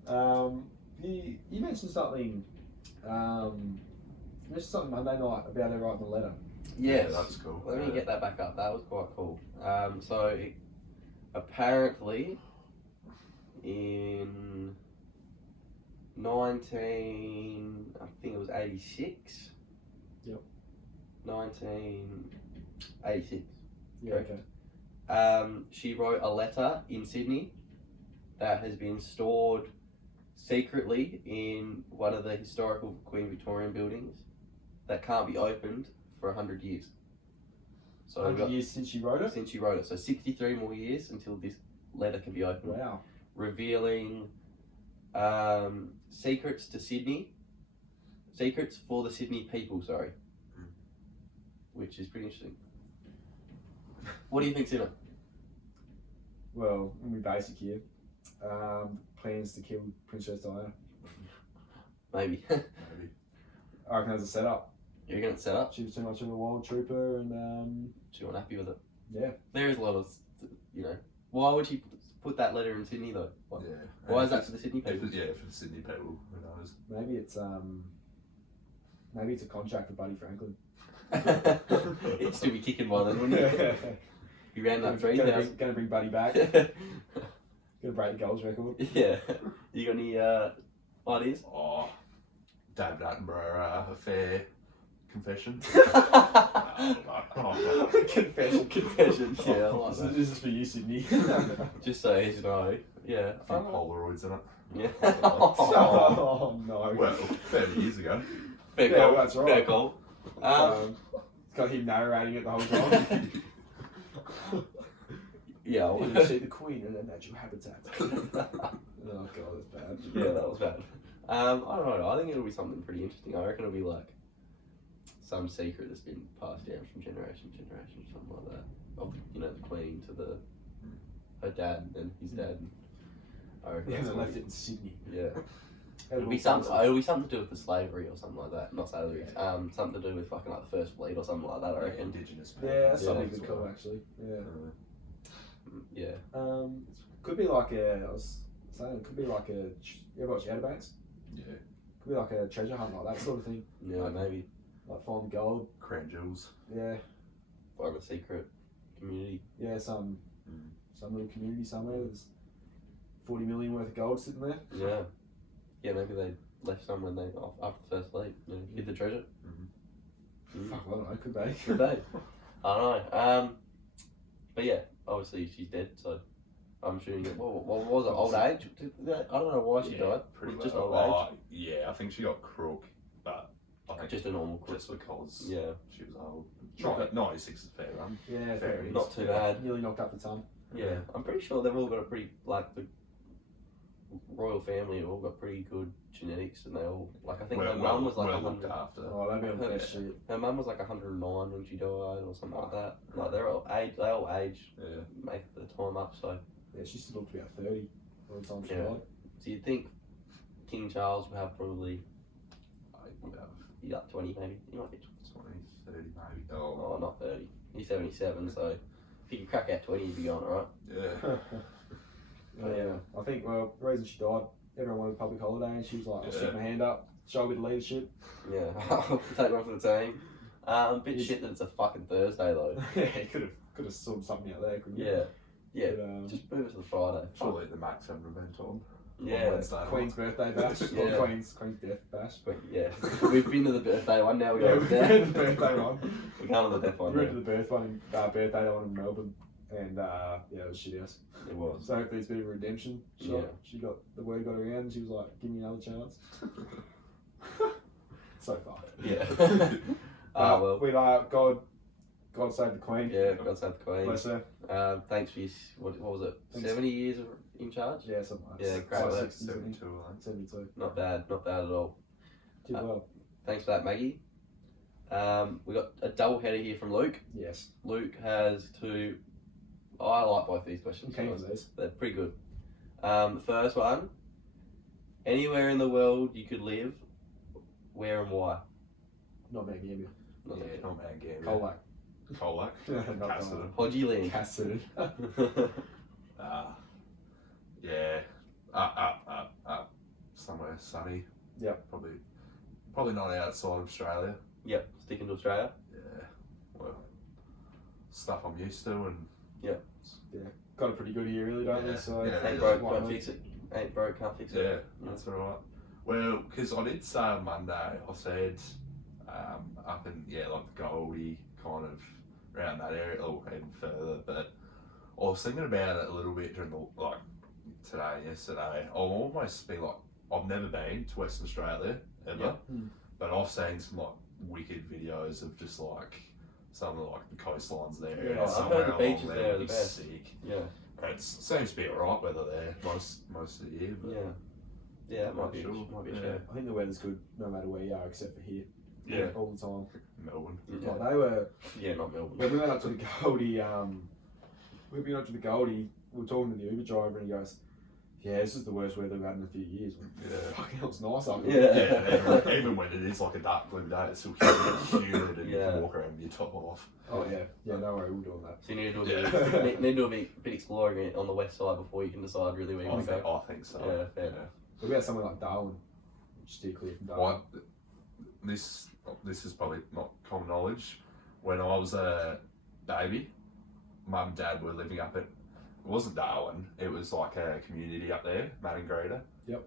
no. You mentioned something. Monday night about her writing a letter. Yes. Yeah, that's cool. Let me get that back up. That was quite cool. So apparently in I think it was 86. Yep. 1986. Yeah, okay. She wrote a letter in Sydney that has been stored secretly in one of the historical Queen Victorian buildings that can't be opened for 100 years. So 100 years since you wrote it? Since you wrote it. So 63 more years until this letter can be opened. Wow. Revealing secrets to Sydney. Secrets for the Sydney people, sorry. Which is pretty interesting. What do you think, Simon? Well, I'm gonna be basic here. Plans to kill Princess Diana. Maybe. Maybe. I reckon as a setup. You're going to set up? She was too much of a wild trooper, and She wasn't happy with it. yeah. There is a lot of, why would she put that letter in Sydney though? Like, Yeah. why is And that if for the Sydney it's- people? Yeah, for the Sydney people, who knows? Maybe it's a contract for Buddy Franklin. He'd still be kicking by then, wouldn't he? He ran that 3,000. Gonna bring Buddy back. Gonna break the goals record. Yeah. You got any ideas? Oh, David Attenborough affair confession. Confession. Confession. Yeah, I like that. This is for you, Sydney. Just so he's no. Yeah. A few Polaroids in it. Yeah. Oh no. Well, 30 years ago. Fair Yeah, call. well, that's right. Fair call. It's got him narrating it the whole time. Yeah. You see the Queen in her natural habitat. Oh god, that's bad. Yeah, that was bad. I don't know. I think it'll be something pretty interesting. I reckon it'll be like some secret that's been passed down from generation to generation, something like that. Of the Queen to her dad and his dad. I reckon Yeah, that's they gonna left be- it in Sydney. Yeah. It'll It'll be something to do with the slavery or something like that. Not slavery. Something to do with fucking like the first fleet or something like that. I reckon. Indigenous people. Yeah, that's Yeah, something as good well. call actually. Yeah. Yeah. Could be like I was saying, it could be like you ever watch Outer Banks? Yeah. Could be like a treasure hunt, like that sort of thing. Yeah, maybe Like find gold. Crown jewels. Yeah. find a secret community. Yeah, some little community somewhere. There's 40 million worth of gold sitting there. Yeah. Yeah, maybe they left some when they after the first fleet. Hid the treasure. Fuck, I don't know. Could they? Could they? I don't know. But yeah, obviously she's dead, so I'm assuming it. What was it? Old age? I don't know why she died. Pretty Just well. old age. Yeah, I think she got crook, but I think Just a normal crook. just because Yeah. she was old. Okay. 96 is a fair run. Yeah, Fair fair. Not too bad. Nearly knocked up the ton. Yeah, I'm pretty sure they've all got a pretty the royal family have all got pretty good genetics, and they all I think her mum was like well looked 100. after. Oh, that'd be on the Okay. best shit. Her mum was like 109 when she died, or something like that. Like they all age, Yeah. make the time up. So Yeah, she still looked about 30 by the time she Yeah. died. so you'd think King Charles would have probably I would have 20 maybe. He might be 20, 30 maybe. Oh, not 30. He's 77, so if you can crack out 20, you'd be going alright. Yeah. Yeah, I think, well, the reason she died, everyone wanted a public holiday, and she was like, I'll stick my hand up, show a bit of leadership. Yeah, I'll take one for the team. Bit shit that it's a fucking Thursday though. Yeah, he could have sorted something out there, couldn't he? Yeah, yeah. But, Just move it to the Friday. Surely the Max had an event on. Yeah, Wednesday night. Queen's birthday bash, Yeah. or Queen's death bash. but yeah. We've been to the birthday one. Now we Yeah, go we to went to the the birthday one. We're going to the death We one. went to now. the birthday one in Melbourne, and yeah, it was shit house. It was. So hopefully it's a bit of redemption. She got the word got around, and she was like, "Give me another chance." So fucked. Yeah. Well. We God save the Queen. Yeah, God save the Queen. Bless her. Thanks for your, what was it? Thanks. 70 years in charge? Yeah, something like Yeah, that. great work. 72, I think. 72. Not bad at all. Did well. Thanks for that, Maggie. We got a double header here from Luke. Yes. Luke has two. I like both these questions. Okay, with these. They're pretty good. The first one: anywhere in the world you could live, where and why? Not Mount Gambier. Not Yeah, that not Mount Gambier. Colac. Colac. Not Cassidy. Podgy Land. Cassidy. Yeah. Somewhere sunny. Yep. Probably not outside of Australia. Yep, sticking to Australia. Yeah. Well, stuff I'm used to, and Got it pretty good here, really, don't Yeah. we? So Yeah. Ain't broke, why don't not? fix it. Ain't broke, can't fix it. yeah, that's alright. Well, because I did say on Monday, I said up in like the Goldie kind of around that area, or even further. But I was thinking about it a little bit during the today, yesterday. I'll almost be like, I've never been to Western Australia ever, Yeah. but I've seen some wicked videos of just like some of like the coastlines there. Yeah, and I've somewhere heard the along beaches there there are would the be best. sick. Yeah. It seems to be alright weather there most of the year. But Yeah, it might be, sure. might be a Yeah. show. I think the weather's good no matter where you are, except for here. Yeah. All the time. Melbourne. Yeah. Like, they were Yeah, not Melbourne. when we went up to the Goldie. We went up to the Goldie. We were talking to the Uber driver, and he goes, "Yeah, this is the worst weather we've had in a few years." Yeah. Fucking hell, it's nice up Yeah. here. Yeah, even when it is like a dark blue day, it's still humid and you can walk around with your top off. Oh yeah, no worry, we'll do that. So you need to do a bit, need to do a bit exploring on the west side before you can decide really where you want to go. I think so. Yeah, fair. But we had somewhere like Darwin, steer clear from Darwin. This is probably not common knowledge. When I was a baby, Mum and Dad were living up at, it wasn't Darwin, it was like a community up there, Maningrida. Yep.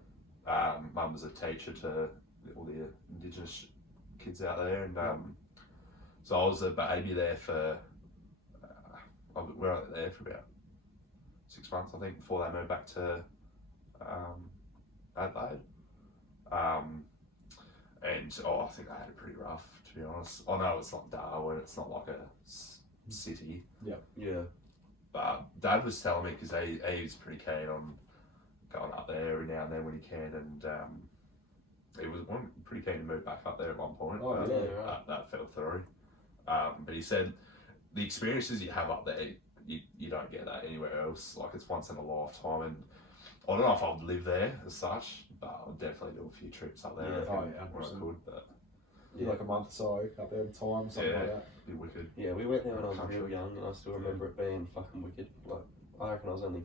Mum was a teacher to all the Indigenous kids out there, and so I was a baby there for, we were only there for about 6 months, I think, before they moved back to Adelaide. And I think they had it pretty rough, to be honest. I know it's not Darwin, it's not like a city. Yeah. But Dad was telling me, because he's pretty keen on going up there every now and then when he can, and he was pretty keen to move back up there at one point. Oh, but yeah, right. that fell through. But he said the experiences you have up there, you don't get that anywhere else. Like, it's once in a lifetime, and I don't know if I'd live there as such, but I'll definitely do a few trips up there. Yeah. I reckon, Oh, yeah, when I 100%. could, but Like a month or so up there at a time, something like that. be wicked. Yeah, we went there when I was Country. real young, and I still remember it being fucking wicked. Like, I reckon I was only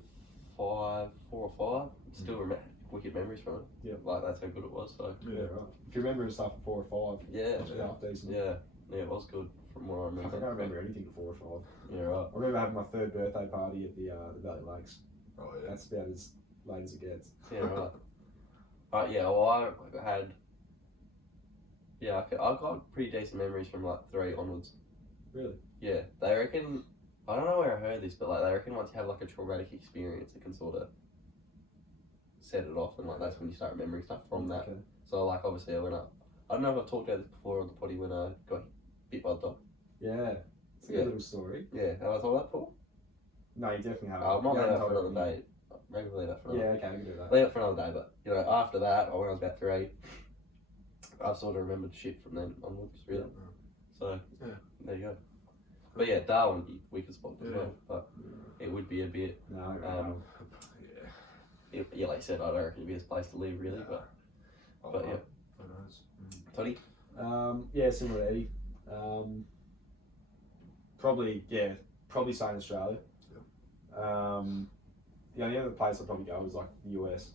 4 or 5. Still remember wicked memories from it. Yeah. Like, that's how good it was. So Yeah, right. If you remember stuff at 4 or 5, yeah, it's half decent. yeah, it was good from what I I remember. don't remember anything at 4 or 5. Yeah, right. I remember having my 3rd birthday party at the Valley Lakes. Oh yeah. That's about as late as it gets. Yeah, right. But yeah, well, I had. Yeah, I got pretty decent memories from like 3 onwards. Really? Yeah, they reckon. I don't know where I heard this, but like they reckon once you have like a traumatic experience, it can sort of set it off, and like that's when you start remembering stuff from that. Okay. So like obviously I went up. I don't know if I've talked about this before on the potty when I got bit by a dog. Yeah. It's a good Yeah. little story. Yeah, have I told that before? No, you definitely haven't. I might You leave haven't that for told another me. day. Maybe leave that for another. Yeah, okay, we can do that. Leave it for another day. But you know, after that, or when I was about 3, I've sort of remembered shit from then onwards, really. So Yeah. there you go. But yeah, Darwin, we could spot as Yeah. well. But it would be a bit. No, Yeah. Yeah, like I said, I don't reckon it'd be this place to live really. But yeah, Who knows? Toddy. yeah, similar to Eddie. Probably stay in Australia. The only other place I'd probably go is like the US.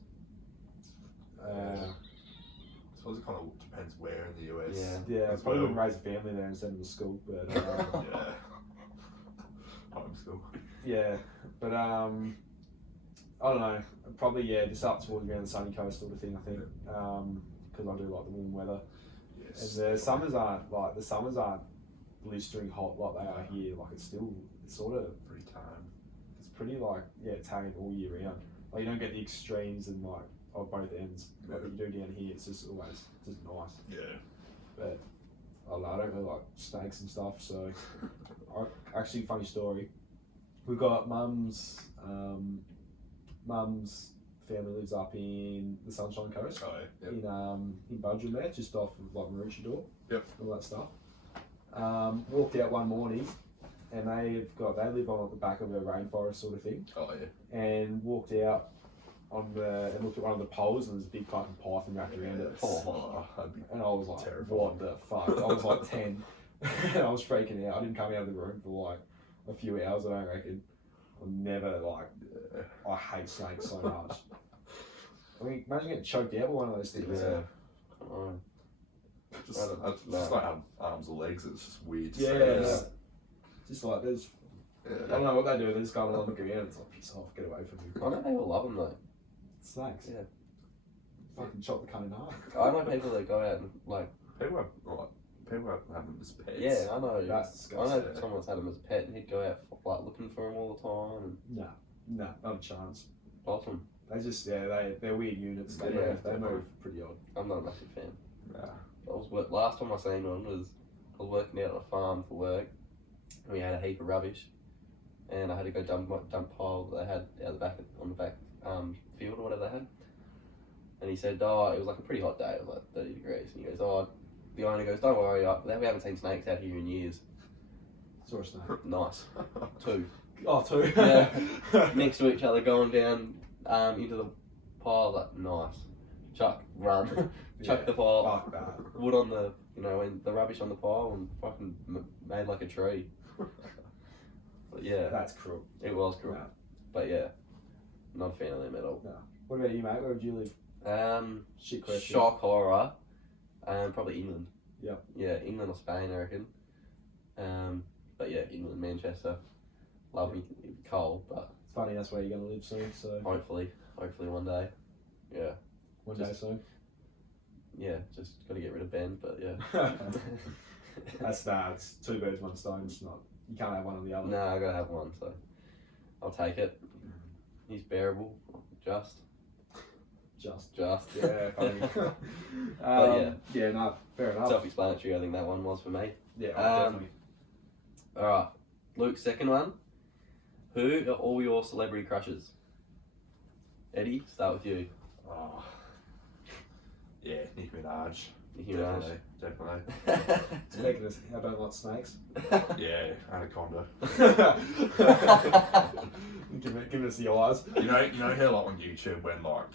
I suppose it kind of depends where in the US. Yeah. Yeah, I as probably well. wouldn't raise a family there and send them to school, but Yeah. Homeschool. yeah, but I don't know. Probably just up towards around the sunny coast sort of thing. I think because I do like the warm weather. Yes. And the summers aren't blistering hot like they are here. Like it's sort of Pretty tame. it's pretty like tame all year round. Like you don't get the extremes and like of both ends like you do down here. It's just always just nice. Yeah. But I don't know, I don't really like snakes and stuff. So actually, funny story. We've got mum's family lives up in the Sunshine Coast. Oh, yeah. Yep. In Budrum there, just off of like Maroochydore. Yep. All that stuff. Walked out one morning, and they live on the back of a rainforest sort of thing, Oh yeah. and walked out and looked at one of the poles, and there's a big fucking python wrapped around it. Oh, that'd be And I was like, terrifying. what the fuck? I was like 10, and I was freaking out. I didn't come out of the room for like a few hours. I don't reckon. I'll never I hate snakes so much. I mean, imagine getting choked out by one of those things. Yeah. just, I just like have arms or legs. It's just weird. To Yeah, see. yeah. Just like there's, I Yeah. don't know what they do. They just go along the ground. It's like piss off, get away from me. I know people love them though. Snakes. Yeah. Fucking chop the cunt in half. I know people that go out and like. People have them as pets. Yeah, I know. That's I disgusting. know someone's had him as a pet, and he'd go out like looking for him all the time. And No, not a chance. awesome. They just they're weird units. They Yeah, move pretty odd. I'm not a massive fan. Nah. last time I seen one was I was working out on a farm for work, and we had a heap of rubbish, and I had to go dump pile that they had out the back on the back field or whatever they had. And he said, oh, it was like a pretty hot day, it was like 30 degrees. And he goes, oh, the owner goes, don't worry, we haven't seen snakes out here in years. Saw a snake. Nice. 2. Oh, 2. Yeah. Next to each other, going down into the pile. Like, nice. Chuck, run. Chuck the pile. Fuck that. Wood on the, and the rubbish on the pile, and fucking made like a tree. But yeah, That's cruel. it was cool. Yeah. But yeah, not a fan of them at all. What about you, mate? Where would you live? Shit question. Shock horror. Probably England. Yeah. Yeah, England or Spain, I reckon. But yeah, England, Manchester. Love me. It'd be cold, but It's funny, that's where you're going to live soon, so hopefully one day. Yeah. one day soon. Yeah, just got to get rid of Ben, but yeah. It's 2 birds, 1 stone. It's not, you can't have one or the other. No, I gotta have one, so I'll take it. He's bearable, just. Yeah, funny. Yeah. No, fair enough. Self-explanatory, I think that one was for me. Yeah, definitely. Alright, Luke's second one. Who are all your celebrity crushes? Eddie, start with you. Oh. Yeah, Nicki Minaj. Nicki Minaj. Definitely. Speaking of, I don't like snakes. Yeah, Anaconda. Giving us the eyes. You know how like on YouTube when like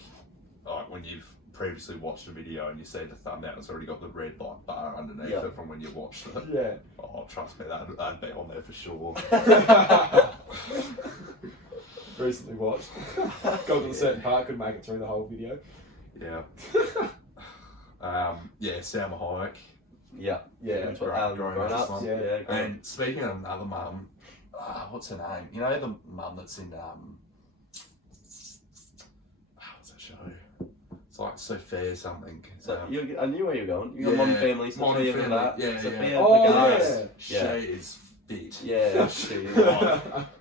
when you've previously watched a video and you see the thumbnail and it's already got the red like bar underneath Yeah. it from when you watched it. Yeah. Oh, trust me, that'd be on there for sure. Recently watched. Got to a certain part, couldn't make it through the whole video. Yeah. Yeah, Salma Hayek. Yeah. Yeah. Grown ups. Mum. Yeah. Grown And speaking of another mum, what's her name? You know the mum that's in what's that show? It's like Sophia something. So I knew where you were going. You got Modern Family, Modern Sophia Family, Vergara. yeah, Sophia yeah. Oh, Vergara. yeah. She is fit. Yeah, she is.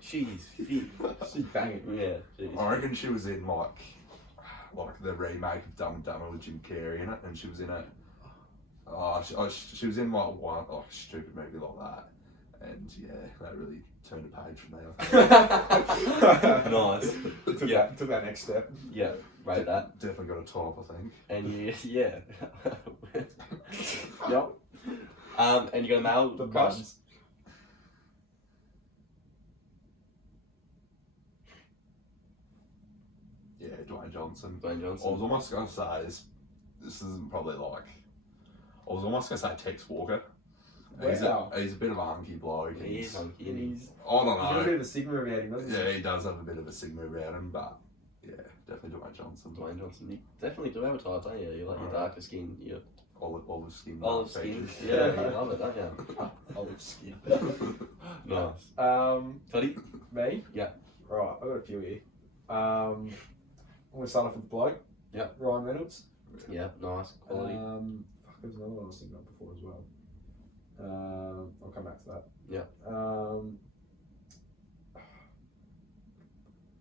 She's fit. She's banging. Yeah, she's I reckon she was in like the remake of Dumb and Dumber with Jim Carrey in it, and she was in it. She was in like one like a stupid movie like that, and yeah, that really turned a page for me. Nice. Took that next step. Yeah, rate that. Definitely got a top, I think. And yeah. Yep. And you got a male The crush? buns. Yeah, Dwayne Johnson. Dwayne I was Johnson. almost going to say this isn't probably like. I was almost going to say Tex Walker. Wow. He's a bit of a hunky bloke. He is hunky, isn't he? He's I don't got a know. bit of a stigma about him, doesn't he? Yeah, he does have a bit of a stigma about him, but yeah, definitely Dwayne Johnson. Dwayne Johnson. You definitely do have a type, don't you? You like your darker skin, your Olive skin. olive skin. features. Yeah, you love it, don't you? Olive skin. Nice. Toddy? Me? Yeah. Right, I've got a few here. I'm going to start off with the bloke. Yeah. Ryan Reynolds. Yeah, nice. Quality. There's another one I was thinking of before as well. I'll come back to that. Yeah.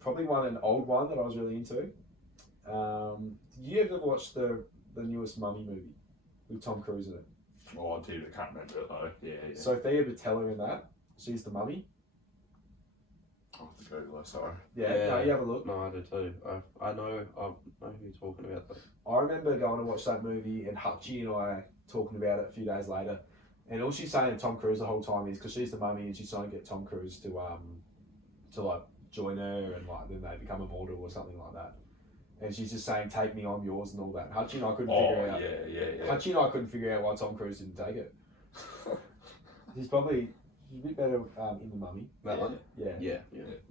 Probably an old one that I was really into. Did you ever watch the newest Mummy movie with Tom Cruise in it? Oh, dude, I can't remember it though. Yeah. Sophia Boutella in that. She's the mummy. I'll have to Google it, sorry. Yeah, no, you have a look. No, I do too. I know who you're talking about. But I remember going to watch that movie and Hutchie and I talking about it a few days later. And all she's saying to Tom Cruise the whole time is because she's the mummy and she's trying to get Tom Cruise to like join her and like then they become immortal or something like that. And she's just saying, "Take me, I'm yours," and all that. Hutchie and I couldn't figure it out. Yeah. Hutchie and I couldn't figure out why Tom Cruise didn't take it. He's a bit better in the Mummy. that one? Yeah. Yeah.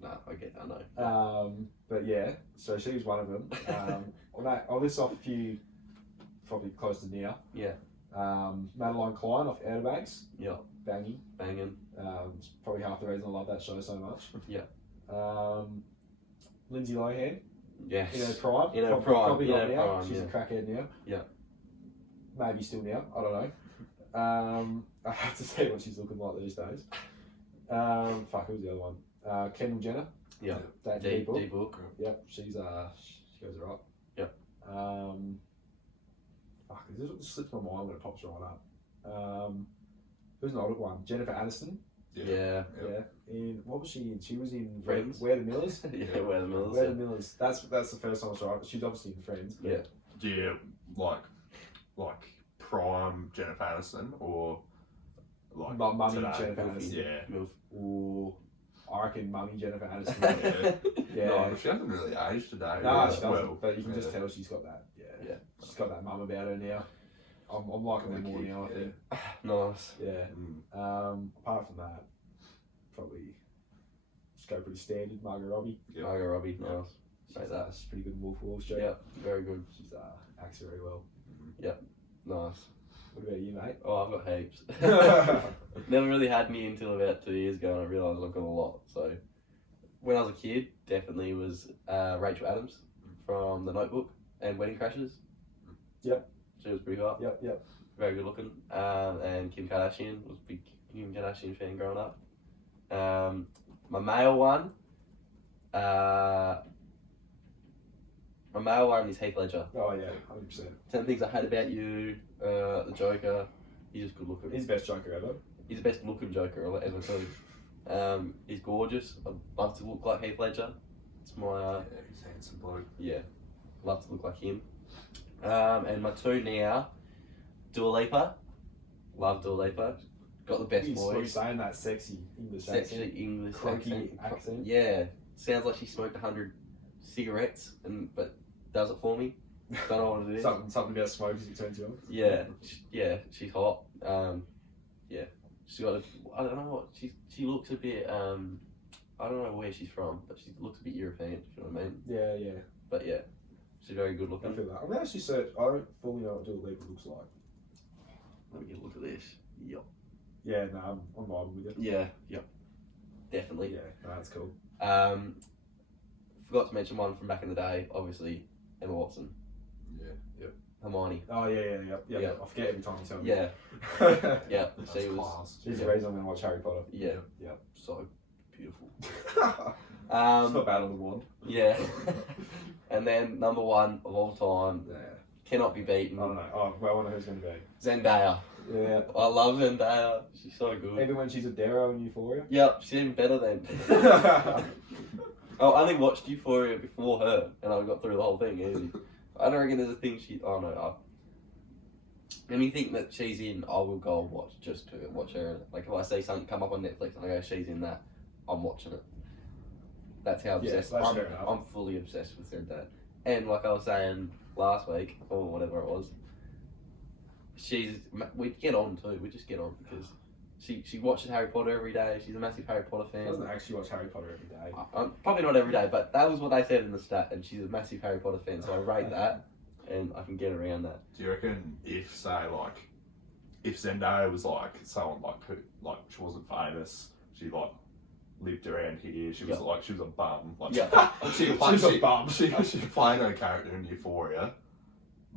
No, I know. But yeah, so she was one of them. I'll list off a few, probably close to near. Yeah. Madeline Klein off Outer Banks. Yeah. Banging. It's probably half the reason I love that show so much. Yeah. Lindsay Lohan. Yes. In her prime. In her Probably prime. not Yeah, now. prime, She's yeah. a crackhead now. Yeah. Maybe still now. I don't know. I have to see what she's looking like these days. Who's the other one? Kendall Jenner. Yeah. That D-book. Yep, she goes alright. Yep. fuck, it just slips my mind when it pops right up. Who's an older one? Jennifer Aniston. Yeah. Yeah. In what was she in? She was in Friends. Where the Millers. Yeah, Where the Millers. Where the Millers. That's the first time I saw her. She's obviously in Friends. Yeah. Yeah, like prime Jennifer Aniston or like Mummy today. Jennifer Aniston. Yeah. Milf. Ooh, I reckon Mummy Jennifer Aniston. Yeah. Yeah. No, she hasn't really aged today. No, as she doesn't. well. But you can just Yeah. tell she's got that. Yeah. Yeah. She's got that mum about her now. I'm liking her more now, I think. Nice. Yeah. Mm. Apart from that, probably just go pretty standard. Margot Robbie. Yep. Margot Robbie. Nice. Like that. She's pretty good in Wolf of Wall Street. Yeah. Very good. She's acts very well. Nice. What about you, mate? Oh, I've got heaps. Never really had me until about 2 years ago, and I realised I've got a lot. So, when I was a kid, definitely was Rachel Adams from The Notebook and Wedding Crashers. Yep. She was pretty hot. Yep. Very good looking. And Kim Kardashian, was a big Kim Kardashian fan growing up. My male one is Heath Ledger. Oh yeah, 100%. 10 Things I Hate About You, the Joker. He's just good looking. He's the best Joker ever. He's the best looking Joker ever too. He's gorgeous. I'd love to look like Heath Ledger. It's my Yeah, he's a handsome bloke. yeah, love to look like him. And my two now, Dua Lipa. Love Dua Lipa. Got the best He's voice. saying that sexy English Sexy accent. English Croaky accent. Yeah, sounds like she smoked 100 cigarettes but does it for me. Don't know what it is. Something about smoke as it turns you on. Yeah, she's hot. Yeah, she's got. I don't know what she looks a bit. I don't know where she's from, but she looks a bit European. If you know what I mean? Yeah. But yeah, she's very good I looking. feel that. I'm gonna actually search. I don't fully know what Dua Lipa looks like. Let me get a look at this. Yep. Yeah, no, I'm vibing with you. Yeah. Yep. Definitely. Yeah, no, that's cool. Forgot to mention one from back in the day. Obviously, Emma Watson, Yeah. Hermione. Oh yeah. Yeah. I forget every time you tell me. Yeah. Yeah. That's She was. class. She's the Yeah. reason I'm gonna watch Harry Potter. Yeah. Yeah. So beautiful. It's not bad on the wand. Yeah. And then number one of all time, Yeah. cannot be beaten. I don't know. Oh, well, I wonder who's gonna be. Zendaya. Yeah. I love Zendaya. She's so good. Even when she's a Darrow in Euphoria. Yep, she's even better than. I only watched Euphoria before her, and I got through the whole thing easy. I don't reckon there's a thing she. Oh no. Anything that she's in, I will go and watch just to watch her. Like if I see something come up on Netflix and I go, she's in that, I'm watching it. That's how obsessed. that's fair enough. I'm fully obsessed with Zendaya. And like I was saying last week or whatever it was, we get on too. We just get on because she watches Harry Potter every day. She's a massive Harry Potter She fan. doesn't actually watch Harry Potter every day. Probably not every day, but that was what they said in the stat. And she's a massive Harry Potter fan, so I rate that, and I can get around that. Do you reckon if Zendaya was like someone who she wasn't famous, she lived around here, she was she was a bum, she was a bum. She played her character in Euphoria,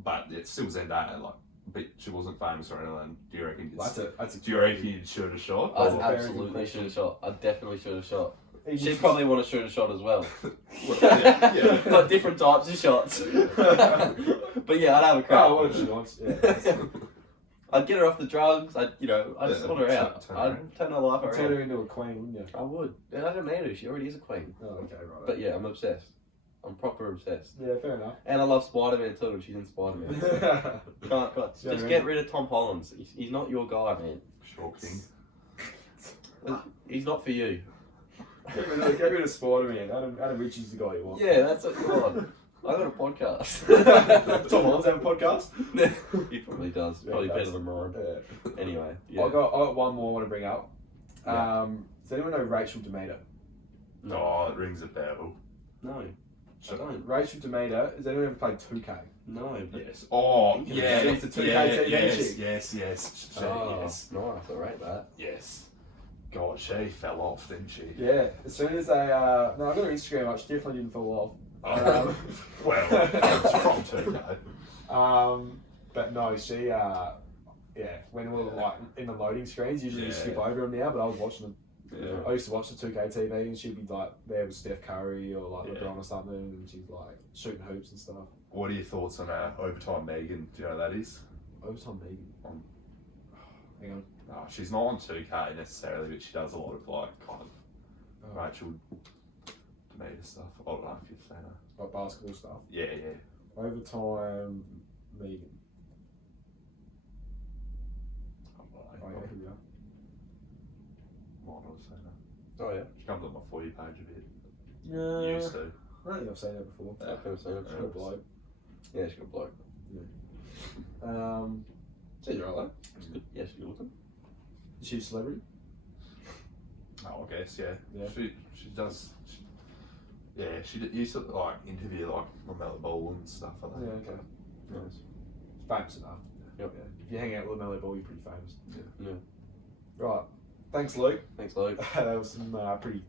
but it's still Zendaya, but she wasn't famous or anything. Do you reckon? Do you reckon you'd shoot a shot? I That's a very good absolutely question. should have shot. I definitely should have shot. Even She'd if probably want to shoot a shot as well. Yeah. Got different types of shots. But yeah, I'd have a crack. Oh, what if she wants? Yeah. I'd get her off the drugs. I'd sort her out. turn I'd turn her life Turn her around. into a queen, wouldn't you? I would. I don't need her. She already is a queen. Oh, okay, right. But yeah, I'm obsessed. I'm proper obsessed. Yeah, fair enough. And I love Spider-Man too, and she's in Spider-Man. Can't. Yeah, Just man. get rid of Tom Holland. He's not your guy, man. Shocking. He's not for you. Get rid of Spider-Man. Adam Ritchie's the guy you want. Yeah, that's what you want. I got a podcast. Tom Holland's have a podcast? He probably does. Yeah, Probably he better does. than mine. Yeah. Anyway, yeah. I got one more I want to bring up. Yeah. Does anyone know Rachel Tomato? Oh, it rings a bell. No, I don't. Rachel Tomato, has anyone ever played 2K? No, but Yes. Oh, yeah. She's the 2K yeah, TV yes, chick. yes. Oh, Yes. nice. I rate that. Yes. God, she fell off, didn't she? Yeah. As soon as they, no, I got her Instagram up. She definitely didn't fall Oh. Well, it's from two, off. But no, she, when we were in the loading screens, usually we Yeah. skip over them now, but I was watching them. Yeah. I used to watch the 2K TV and she'd be there with Steph Curry or Yeah. LeBron or something, and she's shooting hoops and stuff. what are your thoughts on overtime Megan? Do you know who that is? Overtime Megan. Hang on. No, she's not on 2K necessarily, but she does a lot of like kind of Rachel Demeter stuff. I don't know if you've seen her. Like basketball stuff. Yeah. Overtime Megan. I don't know. Oh yeah, here we are. Might not have seen her. Oh yeah. She comes on my For You page a bit. Yeah. Used to. I don't think I've seen her before. I've never seen it. She's got a bloke. Yeah, she's got a bloke. She's alright though. She's good. Yeah, she's good looking. Is she a celebrity? Oh, I guess, yeah. Yeah. She does. She used to like interview like LaMelo Ball and stuff like that. Yeah, okay. Nice. Famous enough. Yep. Yeah. If you hang out with LaMelo Ball, you're pretty famous. Yeah. Right. Thanks, Luke. Thanks, Luke. That was some pretty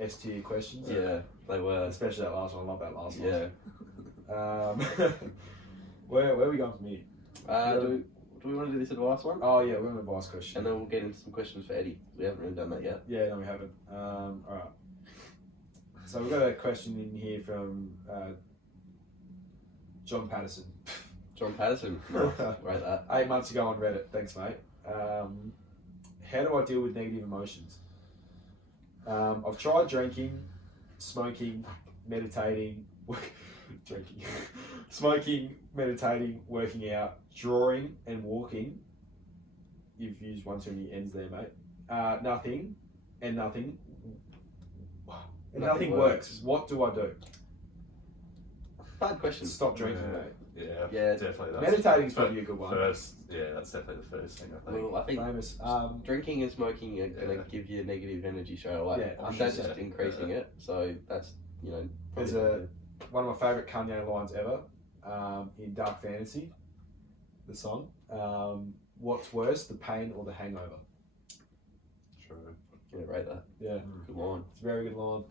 S tier questions. Yeah, they were. Especially that last one. I love that last Yeah. one. Where are we going from here? Do we want to do this advice one? Oh yeah, we're on the advice question. And then we'll get into some questions for Eddie. We haven't really done that yet. Yeah, no, we haven't. Alright. So we've got a question in here from John Patterson. John Patterson. Right, that. 8 months ago on Reddit. Thanks, mate. How do I deal with negative emotions? I've tried drinking, smoking, meditating, smoking, meditating, working out, drawing, and walking. You've used one too many ends there, mate. Nothing. Nothing works. What do I do? Hard question. Stop drinking, mate. Yeah, definitely. Meditating's probably a good one. That's definitely the first thing I think. Well, I think Famous. drinking and smoking are going to give you negative energy straight away. Yeah, That's just increasing it. So that's, There's one of my favourite Kanye lines ever in Dark Fantasy, the song. What's worse, the pain or the hangover? True. Yeah, rate that. Yeah, Good line. it's a very good line.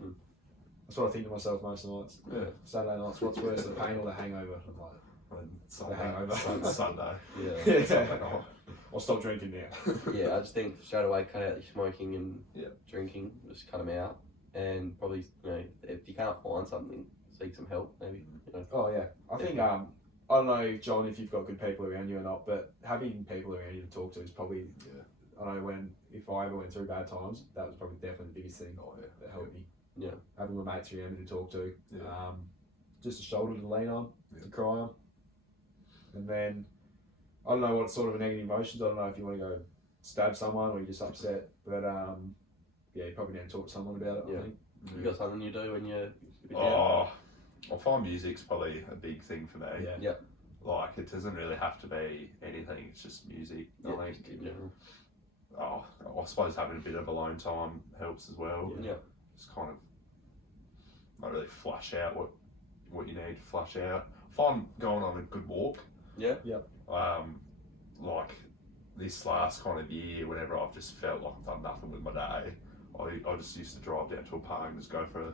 That's what I think to myself most nights. Yeah. Saturday nights, what's worse, the pain or the hangover? I'm like, hangover. Sunday. Yeah. Sunday night. I'll stop drinking now. Yeah, I just think straight away cut out your smoking and Yeah. drinking. Just cut them out. And probably, if you can't find something, seek some help maybe. Oh yeah, I think I don't know, John, if you've got good people around you or not, but having people around you to talk to is probably. I know if I ever went through bad times, that was probably definitely the biggest thing that helped me. Yeah. Having my mates around me to talk to, Yeah. just a shoulder to lean on, to cry on, and then I don't know what sort of negative emotions. I don't know if you want to go stab someone or you're just upset, but you probably need to talk to someone about it. Yeah. I think. You got something you do when you're down? Oh, I find music's probably a big thing for me. Yeah. Yep. Like, it doesn't really have to be anything, it's just music. Yeah, I just think. in general. I suppose having a bit of alone time helps as well. Yeah. Just kind of not really flush out what you need to flush out. If I'm going on a good walk, Yeah. like this last kind of year, whenever I've just felt like I've done nothing with my day, I just used to drive down to a park and just go for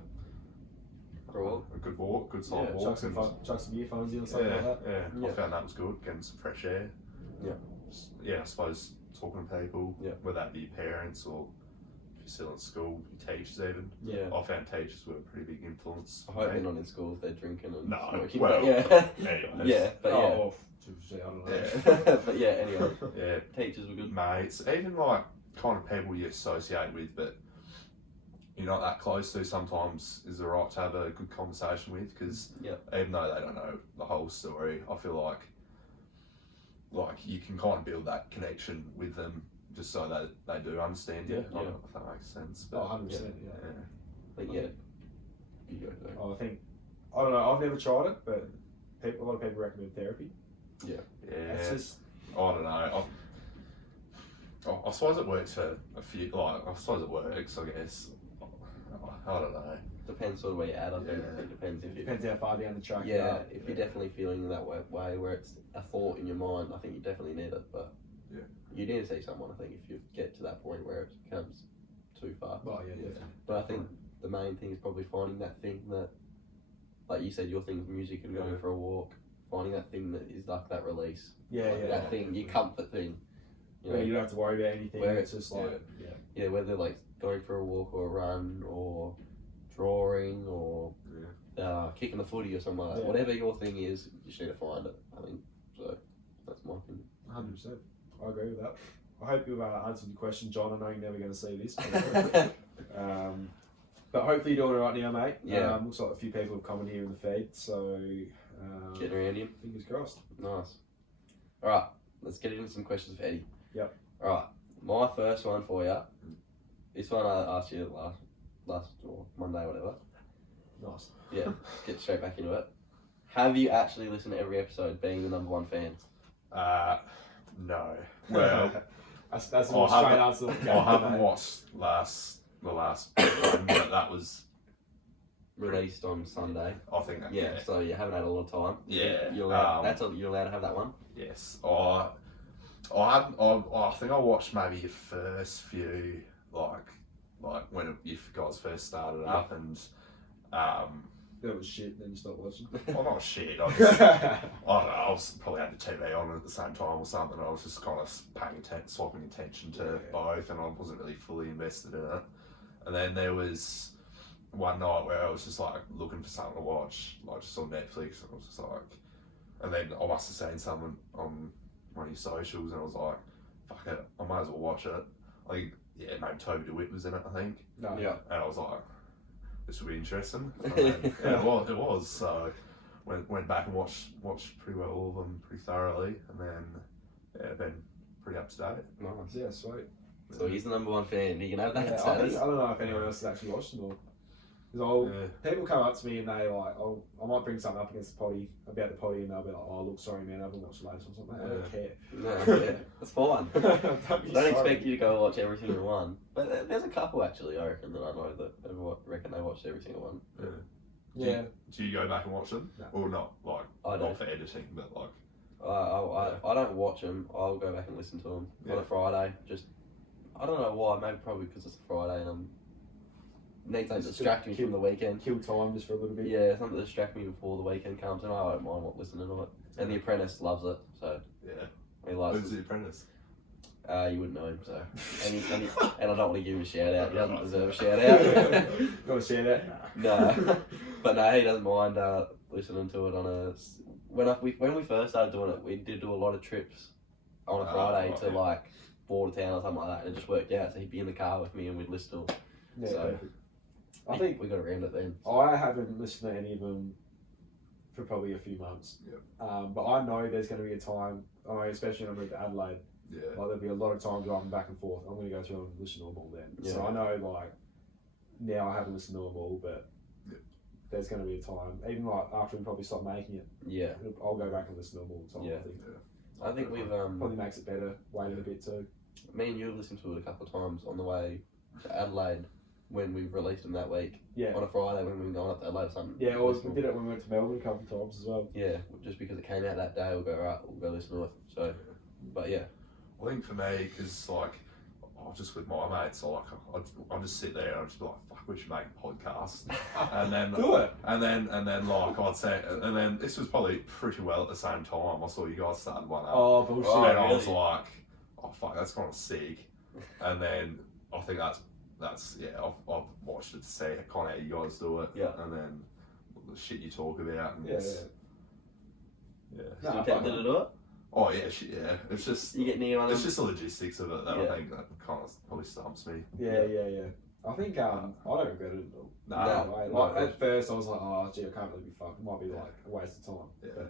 For a walk? a good walk, good solid Yeah, walk. Chuck some earphones in or something like that. I found that was good, getting some fresh air. Yeah. I suppose talking to people, Yeah. whether that be your parents or if you're still in school, your teachers even. Yeah. I found teachers were a pretty big influence. I hope for they're me. not in school if they're drinking and No, smoking. well, but yeah. anyways. Yeah, but yeah. Oh, I don't know. Yeah. But yeah, anyway. Yeah, Teachers were good. mates, even like kind of people you associate with, but you're not that close to. Sometimes is it right to have a good conversation with, because even though they don't know the whole story, I feel like you can kind of build that connection with them just so that they do understand you. I don't know if that makes sense. But 100%. Yeah. But yeah. You go there. I think I don't know. I've never tried it, but a lot of people recommend therapy. Yeah, It's just I don't know. I suppose it works for a few. Like, I suppose it works. I guess. I don't know. Depends sort of where you're at. I think Yeah. it depends if you. depends how far down the track you Yeah, are. if you're definitely feeling that way where it's a thought in your mind, I think you definitely need it. But you need to see someone. I think if you get to that point where it becomes too far. Oh yeah, definitely. But I think the main thing is probably finding that thing that, like you said, your thing's music and going for a walk. Finding that thing that is like that release. Yeah, Like that thing, your comfort thing. Where you don't have to worry about anything. Where It's just like yeah, whether like going for a walk or a run or drawing or kicking the footy or something like that. Yeah. Whatever your thing is, you just need to find it. I think so. That's my opinion. 100%. I agree with that. I hope you've answered your question, John. I know you're never going to see this. But hopefully you're doing all right now, mate. Yeah. Looks like a few people have come in here in the feed, so Getting around him. fingers crossed. Nice. All right, let's get into some questions for Eddie. Yep. All right, my first one for you. This one I asked you last or Monday, whatever. Nice. Yeah. Get straight back into it. Have you actually listened to every episode, being the number one fan? No. Well, that's a more straight answer. I haven't watched the last one, but that was Released on Sunday. I think that, Yeah. So you haven't had a lot of time. Yeah. You're allowed, you're allowed to have that one. Yes. I think I watched maybe your first few, like when you guys first started up, and That was shit, then you stopped watching. well, not shit. I don't know. I was probably had the TV on at the same time or something. I was just kind of swapping attention to both, and I wasn't really fully invested in it. And then there was one night where I was just like looking for something to watch, like just on Netflix, and I was just like, and then I must have seen something on one of your socials, and I was like, fuck it, I might as well watch it. Like, yeah, maybe Toby DeWitt was in it, I think. No. Yeah. And I was like, this will be interesting. And then, yeah, it was. So went back and watched pretty well all of them pretty thoroughly, and then been pretty up to date. Nice. Yeah, sweet. So he's the number one fan. You can have that Yeah, status. I don't know if anyone else has actually watched them all. Because people come up to me and they like, I might bring something up against the potty, about the potty, and they'll be like, oh, look, sorry, man, I haven't watched the latest one. So I'm like, I don't care. No, yeah, that's fine. Don't Don't expect you to go watch every single one. But there's a couple actually, I reckon, that I know that reckon they watched every single one. Yeah. Do you go back and watch them? No. Or not? Like, I not don't. for editing, but like. I don't watch them. I'll go back and listen to them on a Friday. Just, I don't know why. Maybe probably because it's a Friday and I'm need something to distract me from the weekend. Kill time just for a little bit. Yeah, something to distract me before the weekend comes, and I don't mind not listening to it. And The Apprentice loves it, so Yeah. he likes Who's The Apprentice? You wouldn't know him, so and I don't want to give him a shout out. He doesn't deserve a shout out. You want to share that? No, but no, he doesn't mind listening to it on a. When we first started doing it, we did do a lot of trips on a Friday to like Border Town or something like that, and it just worked out. So he'd be in the car with me, and we'd listen to it. Yeah, So, perfect. I think we got around it then. I haven't listened to any of them for probably a few months. Yep. But I know there's going to be a time, especially when I move to Adelaide, Yeah. like there'll be a lot of time driving back and forth. I'm going to go through and listen to them all then. Yeah. So I know, like, now I haven't listened to them all, but Yep. there's going to be a time, even like after we probably stop making it, Yeah, I'll go back and listen to them all the time. Yeah. I think I think we've probably makes it better, waiting a bit too. me and you have listened to it a couple of times on the way to Adelaide when we released them that week. Yeah. On a Friday when we were going up to Adelaide or something. Yeah, we did it when we went to Melbourne a couple of times as well. Yeah, just because it came out that day, we'll go, right, we'll go listen to it. So, but yeah. I think for me, because like, just with my mates, like, I just sit there and I'd just be like, fuck, we should make a podcast. And then Do it. And then like I'd say, and then this was probably pretty well at the same time. I saw you guys started one up. Oh, bullshit. Oh, and I really? was like, oh fuck, that's kind of sick. And then I think that's I've watched it to see kind of how you guys do it. Yeah. And then the shit you talk about. And Yeah, it's, yeah. So Nah, you tempted to do it? Oh yeah, shit, yeah. It's just You get near on them? it's just the logistics of it that Yeah. I think that kind of probably stumps me. Yeah. I think I don't regret it at all. Nah, No way. no, Like at first I was like, oh gee, I can't really be fucked. It might be like a waste of time. Yeah.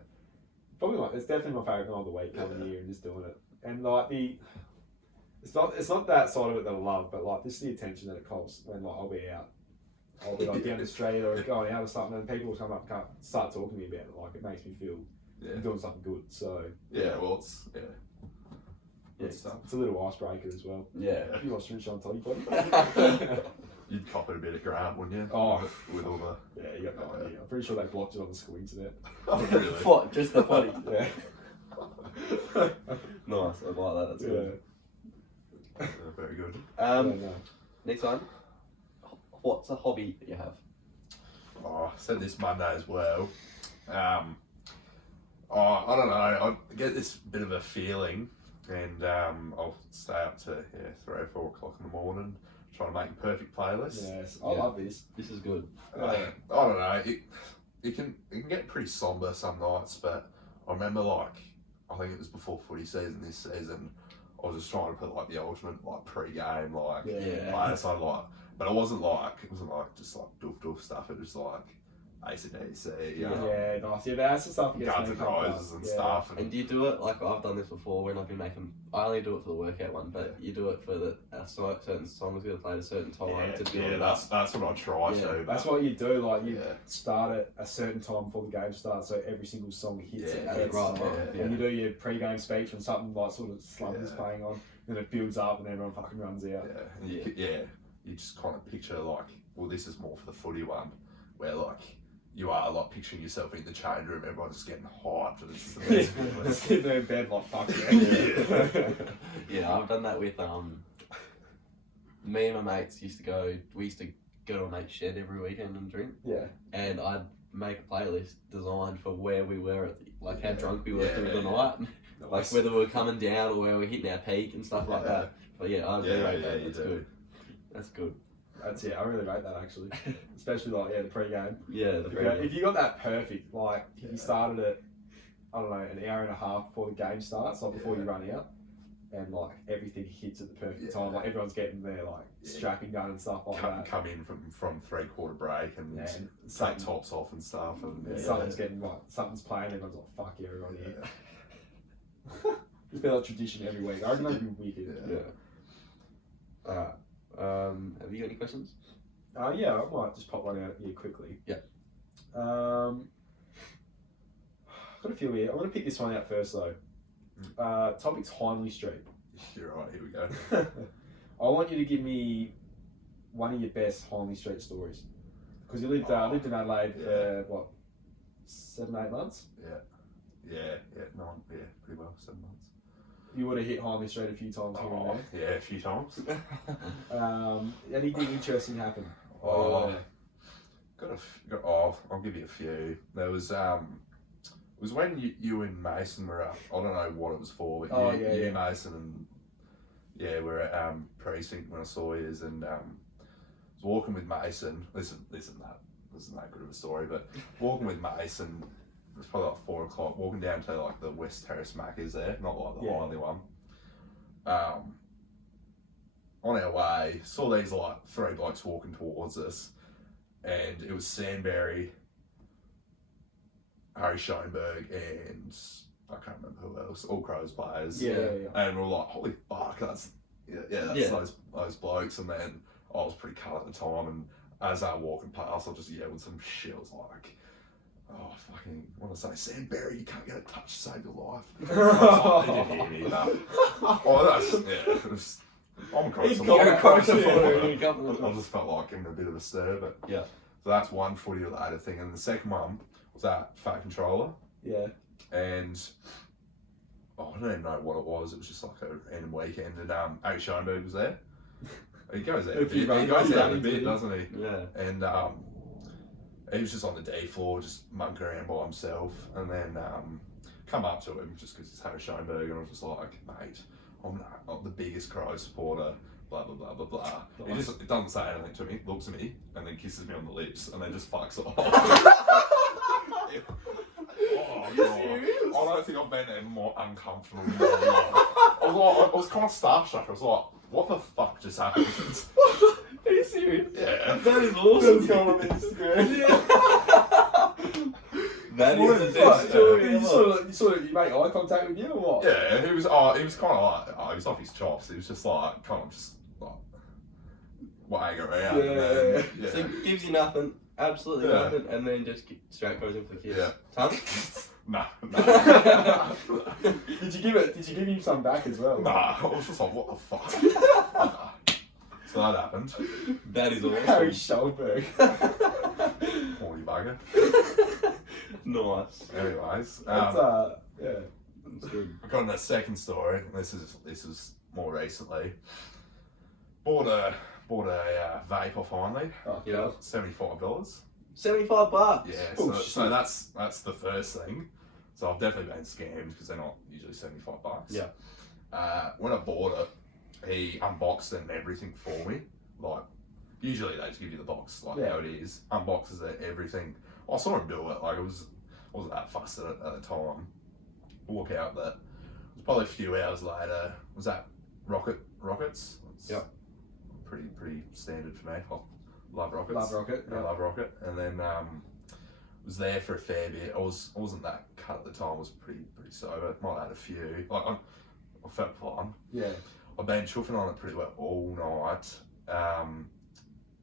But probably it's definitely my favourite night of the week coming here and just doing it. And like it's not that side of it that I love, but like just the attention that it costs when like I'll be like down the street or going out or something, and people will come up and start talking to me about it. Like it makes me feel I'm doing something good. So Yeah, well, it's it's a little icebreaker as well. Yeah. You watch Richo Toddy Poddy? You'd cop it a bit of Grant, wouldn't you? Oh. With all the Yeah, you got no idea. I'm pretty sure they blocked it on the school internet. really. What? Just the potty? Yeah. Nice, I like that, that's good. Very good. No. Next one. What's a hobby that you have? Oh, I said this Monday as well. I don't know. I get this bit of a feeling, and I'll stay up to 3 or 4 o'clock in the morning trying to make a perfect playlist. Yes, I love this. This is good. I don't know. It can get pretty somber some nights, but I remember I think it was before footy season this season. I was just trying to put the ultimate pre-game playlist. But it wasn't just doof stuff. It was AC/DC, Yeah, nice. Yeah, that's the stuff. Guns N' Roses and stuff. And do you do it I've done this before when I've been making? I only do it for the workout one, but you do it for certain songs you're played at a certain time to build it up. That's what I try to. That's what you do. You start at a certain time before the game starts, so every single song hits it. And you do your pre-game speech when something sort of slump is playing on, then it builds up and everyone fucking runs out. You just kind of picture this is more for the footy one, where you are picturing yourself in the change room, everyone's just getting hyped, and this is the best feeling. Sitting there in bed fuck yeah. Yeah, I've done that with me and my mates we used to go to a mate's shed every weekend and drink. Yeah. And I'd make a playlist designed for where we were at how drunk we were through the night. Whether we were coming down or where we were hitting our peak and stuff like that. But I do rate that. That's good. That's good. That's it. I really rate that actually, especially the pre-game. Yeah, the pre-game. If you got that perfect, if you started it, I don't know, an hour and a half before the game starts, before you run out, and everything hits at the perfect time, everyone's getting their strapping gun and stuff that. Come in from 3/4 break and take tops off and stuff, and something's getting something's playing. Everyone's like, "Fuck yeah, everyone here." It's been a tradition every week. I reckon that'd be wicked. Yeah. Have you got any questions? Yeah, I might just pop one out here quickly. Yeah. Got a few here. I'm going to pick this one out first though. Topic's Hindley Street. You're right, here we go. I want you to give me one of your best Hindley Street stories. Because you lived in Adelaide for, 7-8 months? Pretty well, 7 months. You would have hit Hindley Street a few times here and there. Yeah, a few times. Anything interesting happen? I'll give you a few. There was it was when you and Mason were up. I don't know what it was for, but you Mason and we're at precinct when I saw you, and I was walking with Mason. This isn't that good of a story, but walking with Mason. It was probably 4 o'clock, walking down to the West Terrace Macca's there, not the Hindley one. On our way, saw these 3 blokes walking towards us, and it was Sandberry, Harry Schoenberg, and I can't remember who else, all Crows players. And we're like, holy fuck, that's those blokes. And then I was pretty cut at the time, and as I was walking past, I just yelled some shit. I was like, oh, fucking, what did I say? Sandberry, you can't get a touch to save your life. They didn't hear me, no. It was, I'm a Crows supporter. I just felt like giving a bit of a stir, but so that's one footy related thing. And the second one was that Fat Controller. Yeah. And I don't even know what it was. It was just a random weekend, and Harry Schoenberg was there. He goes out a bit. He goes out a bit, doesn't he? Yeah. And he was just on the D floor, just mucking around by himself, and then come up to him just because he's Harry Schoenberg, and I was just like, mate, I'm the biggest Crow supporter, blah blah blah blah blah. It doesn't say anything to me, looks at me, and then kisses me on the lips, and then just fucks off. Oh, God. I don't think I've been any more uncomfortable in my life. I was kind of starstruck. I was like, what the fuck just happened? Are you serious? Yeah. That is awesome. That's going on Instagram. That is the best story. You make eye contact with you or what? Yeah, he was kind of he was off his chops. He was just kind of weighing around. Yeah. So it gives you nothing, absolutely nothing, and then just straight goes in for the kiss. Yeah. Tongue? No. Did you give him some back as well? Nah, I was just like, what the fuck? So that happened. That is awesome. Harry Schoenberg. Horny bugger. Nice. Anyways, that's That's got a second story. This is more recently. Bought a vape off Hindley. $75. $75. Yeah. So that's the first thing. So I've definitely been scammed because they're not usually $75. Yeah. When I bought it, he unboxed it and everything for me. like usually they just give you the box like Yeah. how it is, unboxes it, everything. I saw him do it. Like I wasn't that fussed at the time. Walk out there. It was probably a few hours later. Was that Rockets? It's Yep. Pretty standard for me. I love Rockets. Love Rocket. I love Rocket. And then was there for a fair bit. I wasn't that cut at the time. I was pretty sober. Might have had a few. Like I felt fine. Yeah. I've been chuffing on it pretty well all night.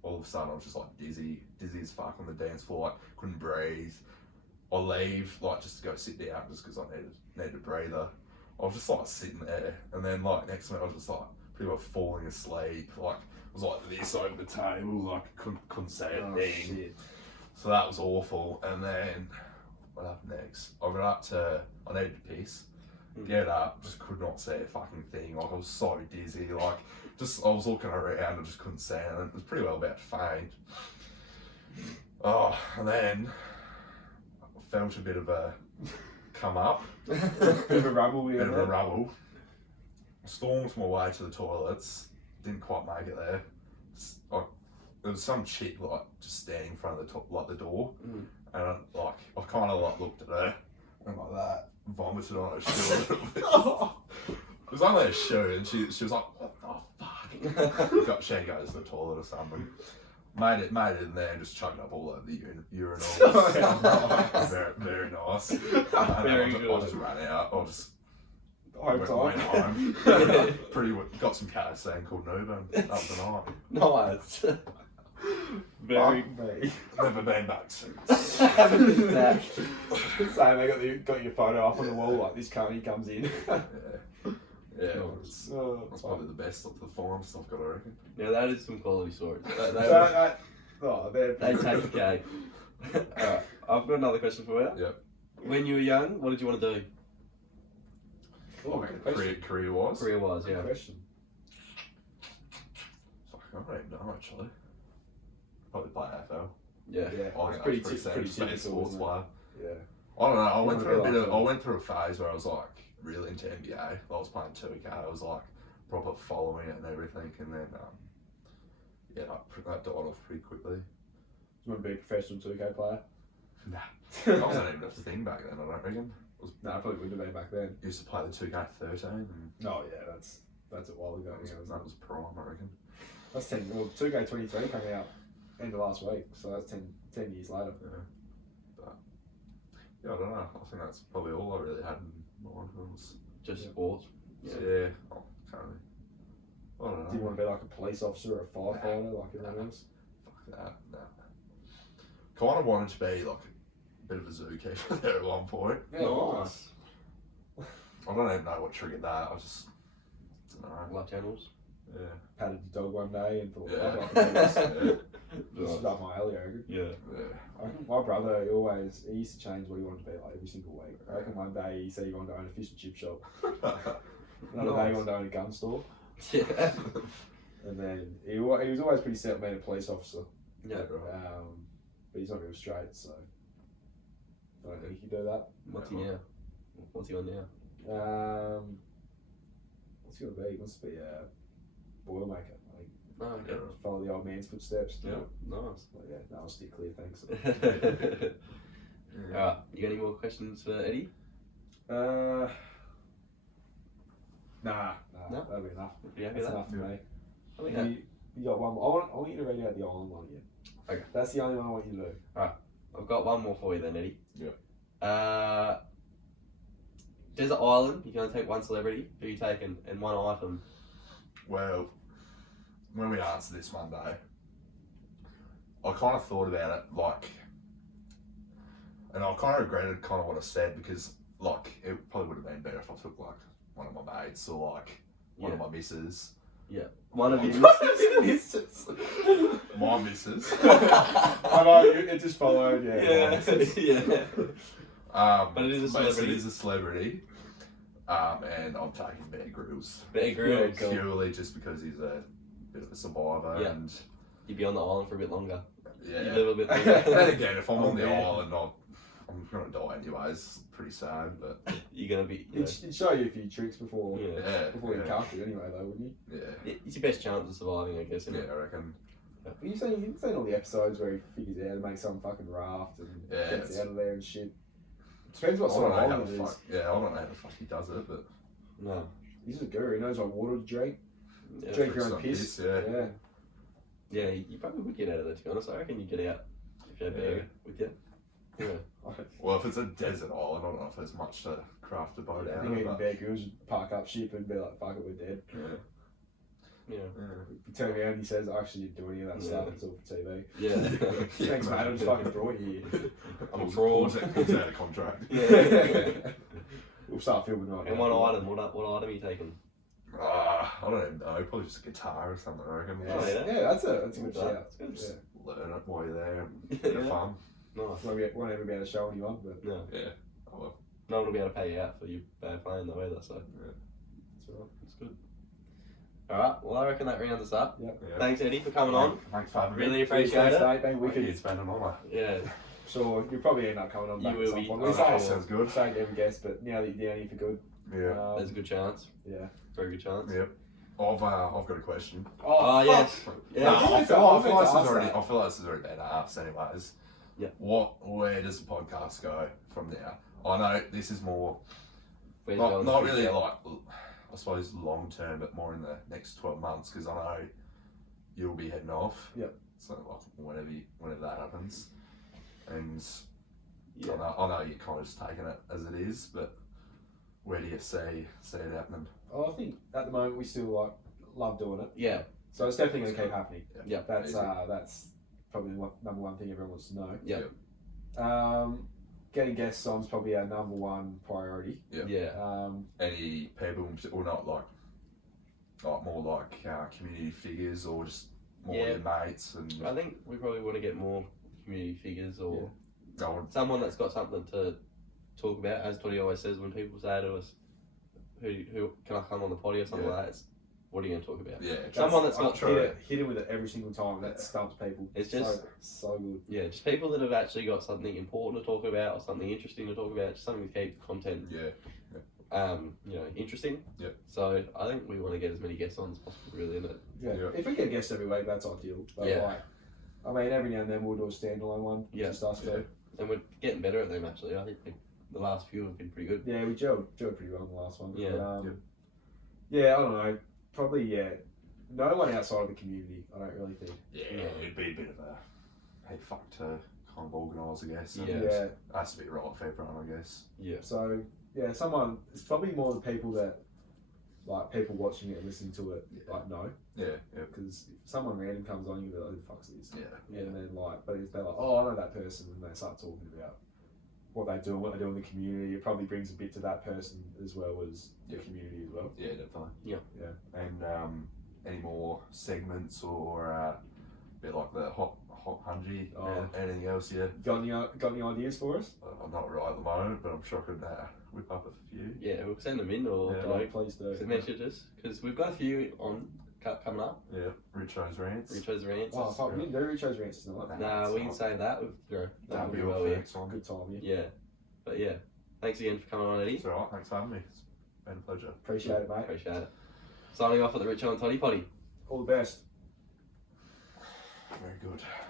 All of a sudden I was just like dizzy as fuck on the dance floor. Like couldn't breathe. I leave like just to go sit down just because I needed a breather. I was just like sitting there, and then like next to me I was just like pretty well falling asleep. Like I was like this over the table, like couldn't say a thing. Shit. So that was awful. And then what happened next? I got up to I needed to piss. Get up, just could not see a fucking thing. Like I was so dizzy. Like just I was looking around, I just couldn't see anything. It was pretty well about to faint. Oh, and then I felt a bit of a come up. Bit of a rubble. Bit of a rubble. Stormed my way to the toilets. Didn't quite make it there. There was some chick like just standing in front of the door, and I kind of like looked at her and like that, vomited on her shoe a little bit. It was only a shoe, and she was like, "Oh fuck!" She goes to the toilet or something. Made it in there and just chugged up all over the urinal. Very, very nice. Very I good. just ran out. I just Home went time. home. Got some KFC and called an Uber, and that was the night. Nice. Very. Fuck me. Never been back since. Haven't been back. Same, they got your photo up on the wall like this cunt, he comes in. Yeah, Nice. that's probably the best of the finest I've got, I reckon. Now that is some quality stories. They They take the cake. Alright, I've got another question for you. Yep. When you were young, what did you want to do? Career-wise? Career-wise, yeah. Question. Fuck, I don't even know, actually. Probably play AFL. Yeah. Yeah, I it's think pretty that's pretty typical, sports isn't it? player. Yeah. I don't know, I Wanna went be through like a phase where I was like really into NBA. I was playing 2K, I was like proper following it and everything, and then yeah, that died off pretty quickly. Do you want to be a professional 2K player? Nah. That wasn't even a thing back then, I don't reckon. No, I probably wouldn't have been back then. Used to play the 2K13 and Oh yeah, that's a while ago. that was prime, I reckon. That's 10. Well, 2K23 came out end of last week, so that's 10 years later. Yeah, I don't know. I think that's probably all I really had in mind. Was Just sports. yeah. Oh, currently. I don't know. Do you want to be like a police officer or a firefighter like everyone else? Fuck that. Nah. Kind of wanted to be like a bit of a zookeeper there at one point. Yeah, Nice. I don't even know what triggered that. I just don't know. Love channels. Yeah. Patted your dog one day and thought, Yeah. this is up my alley, I reckon. Yeah. Yeah. I reckon my brother, he used to change what he wanted to be like every single week. I reckon one day he said he wanted to own a fish and chip shop. Another day he wanted to own a gun store. Yeah. And then he was always pretty set on being a police officer. Yeah. But he's not real straight, so I don't think he can do that. What's he now? What's he on now? What's he gonna be? He wants to be a boilermaker. I think. Oh, okay. Follow the old man's footsteps. Yeah. Nice. But yeah, no, I'll stick clear, thanks. Alright, you got any more questions for Eddie? Nah, No? that'll be enough. Yeah, That's enough for me. I think that. You got one more. I want you to read out the island one again. Okay. That's the only one I want you to do. I've got one more for you then, Eddie. Yeah. Desert Island, you can only take one celebrity. Who are you taking? And one item. Well, when we answered this Monday, I kind of thought about it, like, and I kind of regretted kind of what I said because, like, it probably would have been better if I took like one of my mates or like one of my missus. One of you. My missus. I know, it just followed, Yeah. But it is a celebrity. It is a celebrity. And I'm taking Bear Grylls. Bear Grylls. Purely just because he's a bit of a survivor and You'd be on the island for a bit longer. yeah. You live a bit Then longer. again, if I'm on the man. island, I'm gonna die anyways. Pretty sad, but You're gonna be. You know, He'd show you a few tricks before yeah. before you yeah, cast it anyway, though, wouldn't he? yeah, It's your best chance of surviving, I guess. Isn't yeah. it? I reckon. But you've seen all the episodes where he figures out how to make some fucking raft and Yeah, gets it's- out of there and shit. Depends what I sort don't of know how island the it is. fuck. Yeah, I don't know how the fuck he does it, but No. He's just a guru. He knows what water to drink. Yeah. Drink your Some own piss. yeah. Yeah. Yeah, you probably would get out of there, to be honest. I reckon you'd get out if you had Yeah. Bear with you. Yeah. Well, if it's a desert island, I don't know if there's much to craft a boat I out think of. even But, Bear Grylls would park up ship and be like, fuck it, we're dead. yeah, Yeah. You turn around and he says, I actually didn't do any of that Yeah. stuff, it's all for TV. Yeah. Thanks, mate, I just fucking brought you here. I'm a Pulls fraud. out of contract. Yeah. We'll start filming right And now. what item? What item are you taking? I don't even know. Probably just a guitar or something. I reckon. Yeah, Oh, Just yeah. yeah, that's a good That- shout. that's good. Yeah. learn it while you're there. And bit of Yeah. fun. Nice. Won't ever be able to show anyone, but No. Yeah. Oh well. No one will be able to pay you out for your bad playing though either, so it's alright. it's good. Alright, well I reckon that rounds us up. Yeah. Thanks Eddie for coming on. Thanks for having me. Really appreciate it. Mate, been wicked. It's been an honour. Yeah. So you'll probably end up coming on back You at will some be. point. Oh, We say sounds good. say every guest, but now that you're down here for good. Yeah. There's a good chance. Yeah. Very good chance. Yep. I've got a question. Oh, yes. Yeah. No, I feel like this ask has already. that. I feel like this has already been asked, anyways. Yeah. Where does the podcast go from there? I know this is more Where's not, going not the really future? like I suppose long term, but more in the next 12 months because I know you'll be heading off. Yep. So like whenever that happens, and Yeah. I know you're kind of just taking it as it is, but where do you see it happening? Oh, I think at the moment we still love doing it, Yeah. so it's definitely going to keep happening. Yeah. That's Easy. that's probably the number one thing everyone wants to know. Yeah. Getting guests on is probably our number one priority. Yeah. Yeah. Any people, or not like more like community figures, or just more Yeah. your mates and I think we probably want to get more community figures or going. someone that's got something to talk about. As Toddy always says, when people say to us, "Who can I come on the potty?" or something Yeah. like that, it's, what are you going to talk about? Yeah, Someone that's I've got hit it with it every single time. That Yeah. stumps people. It's just- so good. Yeah, just people that have actually got something important to talk about or something interesting to talk about, just something to keep the content, Yeah, interesting. Yep. So I think we want to get as many guests on as possible, really, isn't it? Yeah. Yeah. If we get guests every week, that's ideal. But Yeah. I mean, every now and then we'll do a standalone one. Yeah. Just us Yeah. two. And we're getting better at them, actually. I think the last few have been pretty good. Yeah, we gelled pretty well in the last one. Yeah. But, Yep. yeah, I don't know. Probably, yeah. No one outside of the community, I don't really think. yeah, Yeah. it'd be a bit of a head fuck to kind of organise, I guess. and Yeah. it has to be right for everyone, I guess. Yeah. So, yeah, it's probably more the people that, like, people watching it and listening to it, Yeah. like, know. Yeah, yeah, Because if someone random comes on, you'll be like, who the fuck's this? yeah. And then, like, but if they're like, oh, I know that person, and they start talking about what they do and what they do in the community, it probably brings a bit to that person as well as the Yeah. community as well. Yeah, definitely. Yeah. Yeah. And any more segments or a bit like the hot hungy? Oh. Anything else? Yeah, Got any ideas for us? I'm not right at the moment, but I'm sure I could whip up a few. Yeah, we'll send them in or Yeah. like, Please do. message us because we've got a few on coming up. Yeah, Richo's rants. Richo's rants. Oh, fuck, we didn't do Richo's rants tonight. Nah, we can say that. We've, That'll that'll be be all well, for yeah. next one. Good time, yeah. Yeah, but yeah, thanks again for coming on, Eddie. It's alright. Thanks for having me. It's been a pleasure. Appreciate it, mate. Appreciate it. Signing off at the Richo Toddy Poddy. All the best. Very good.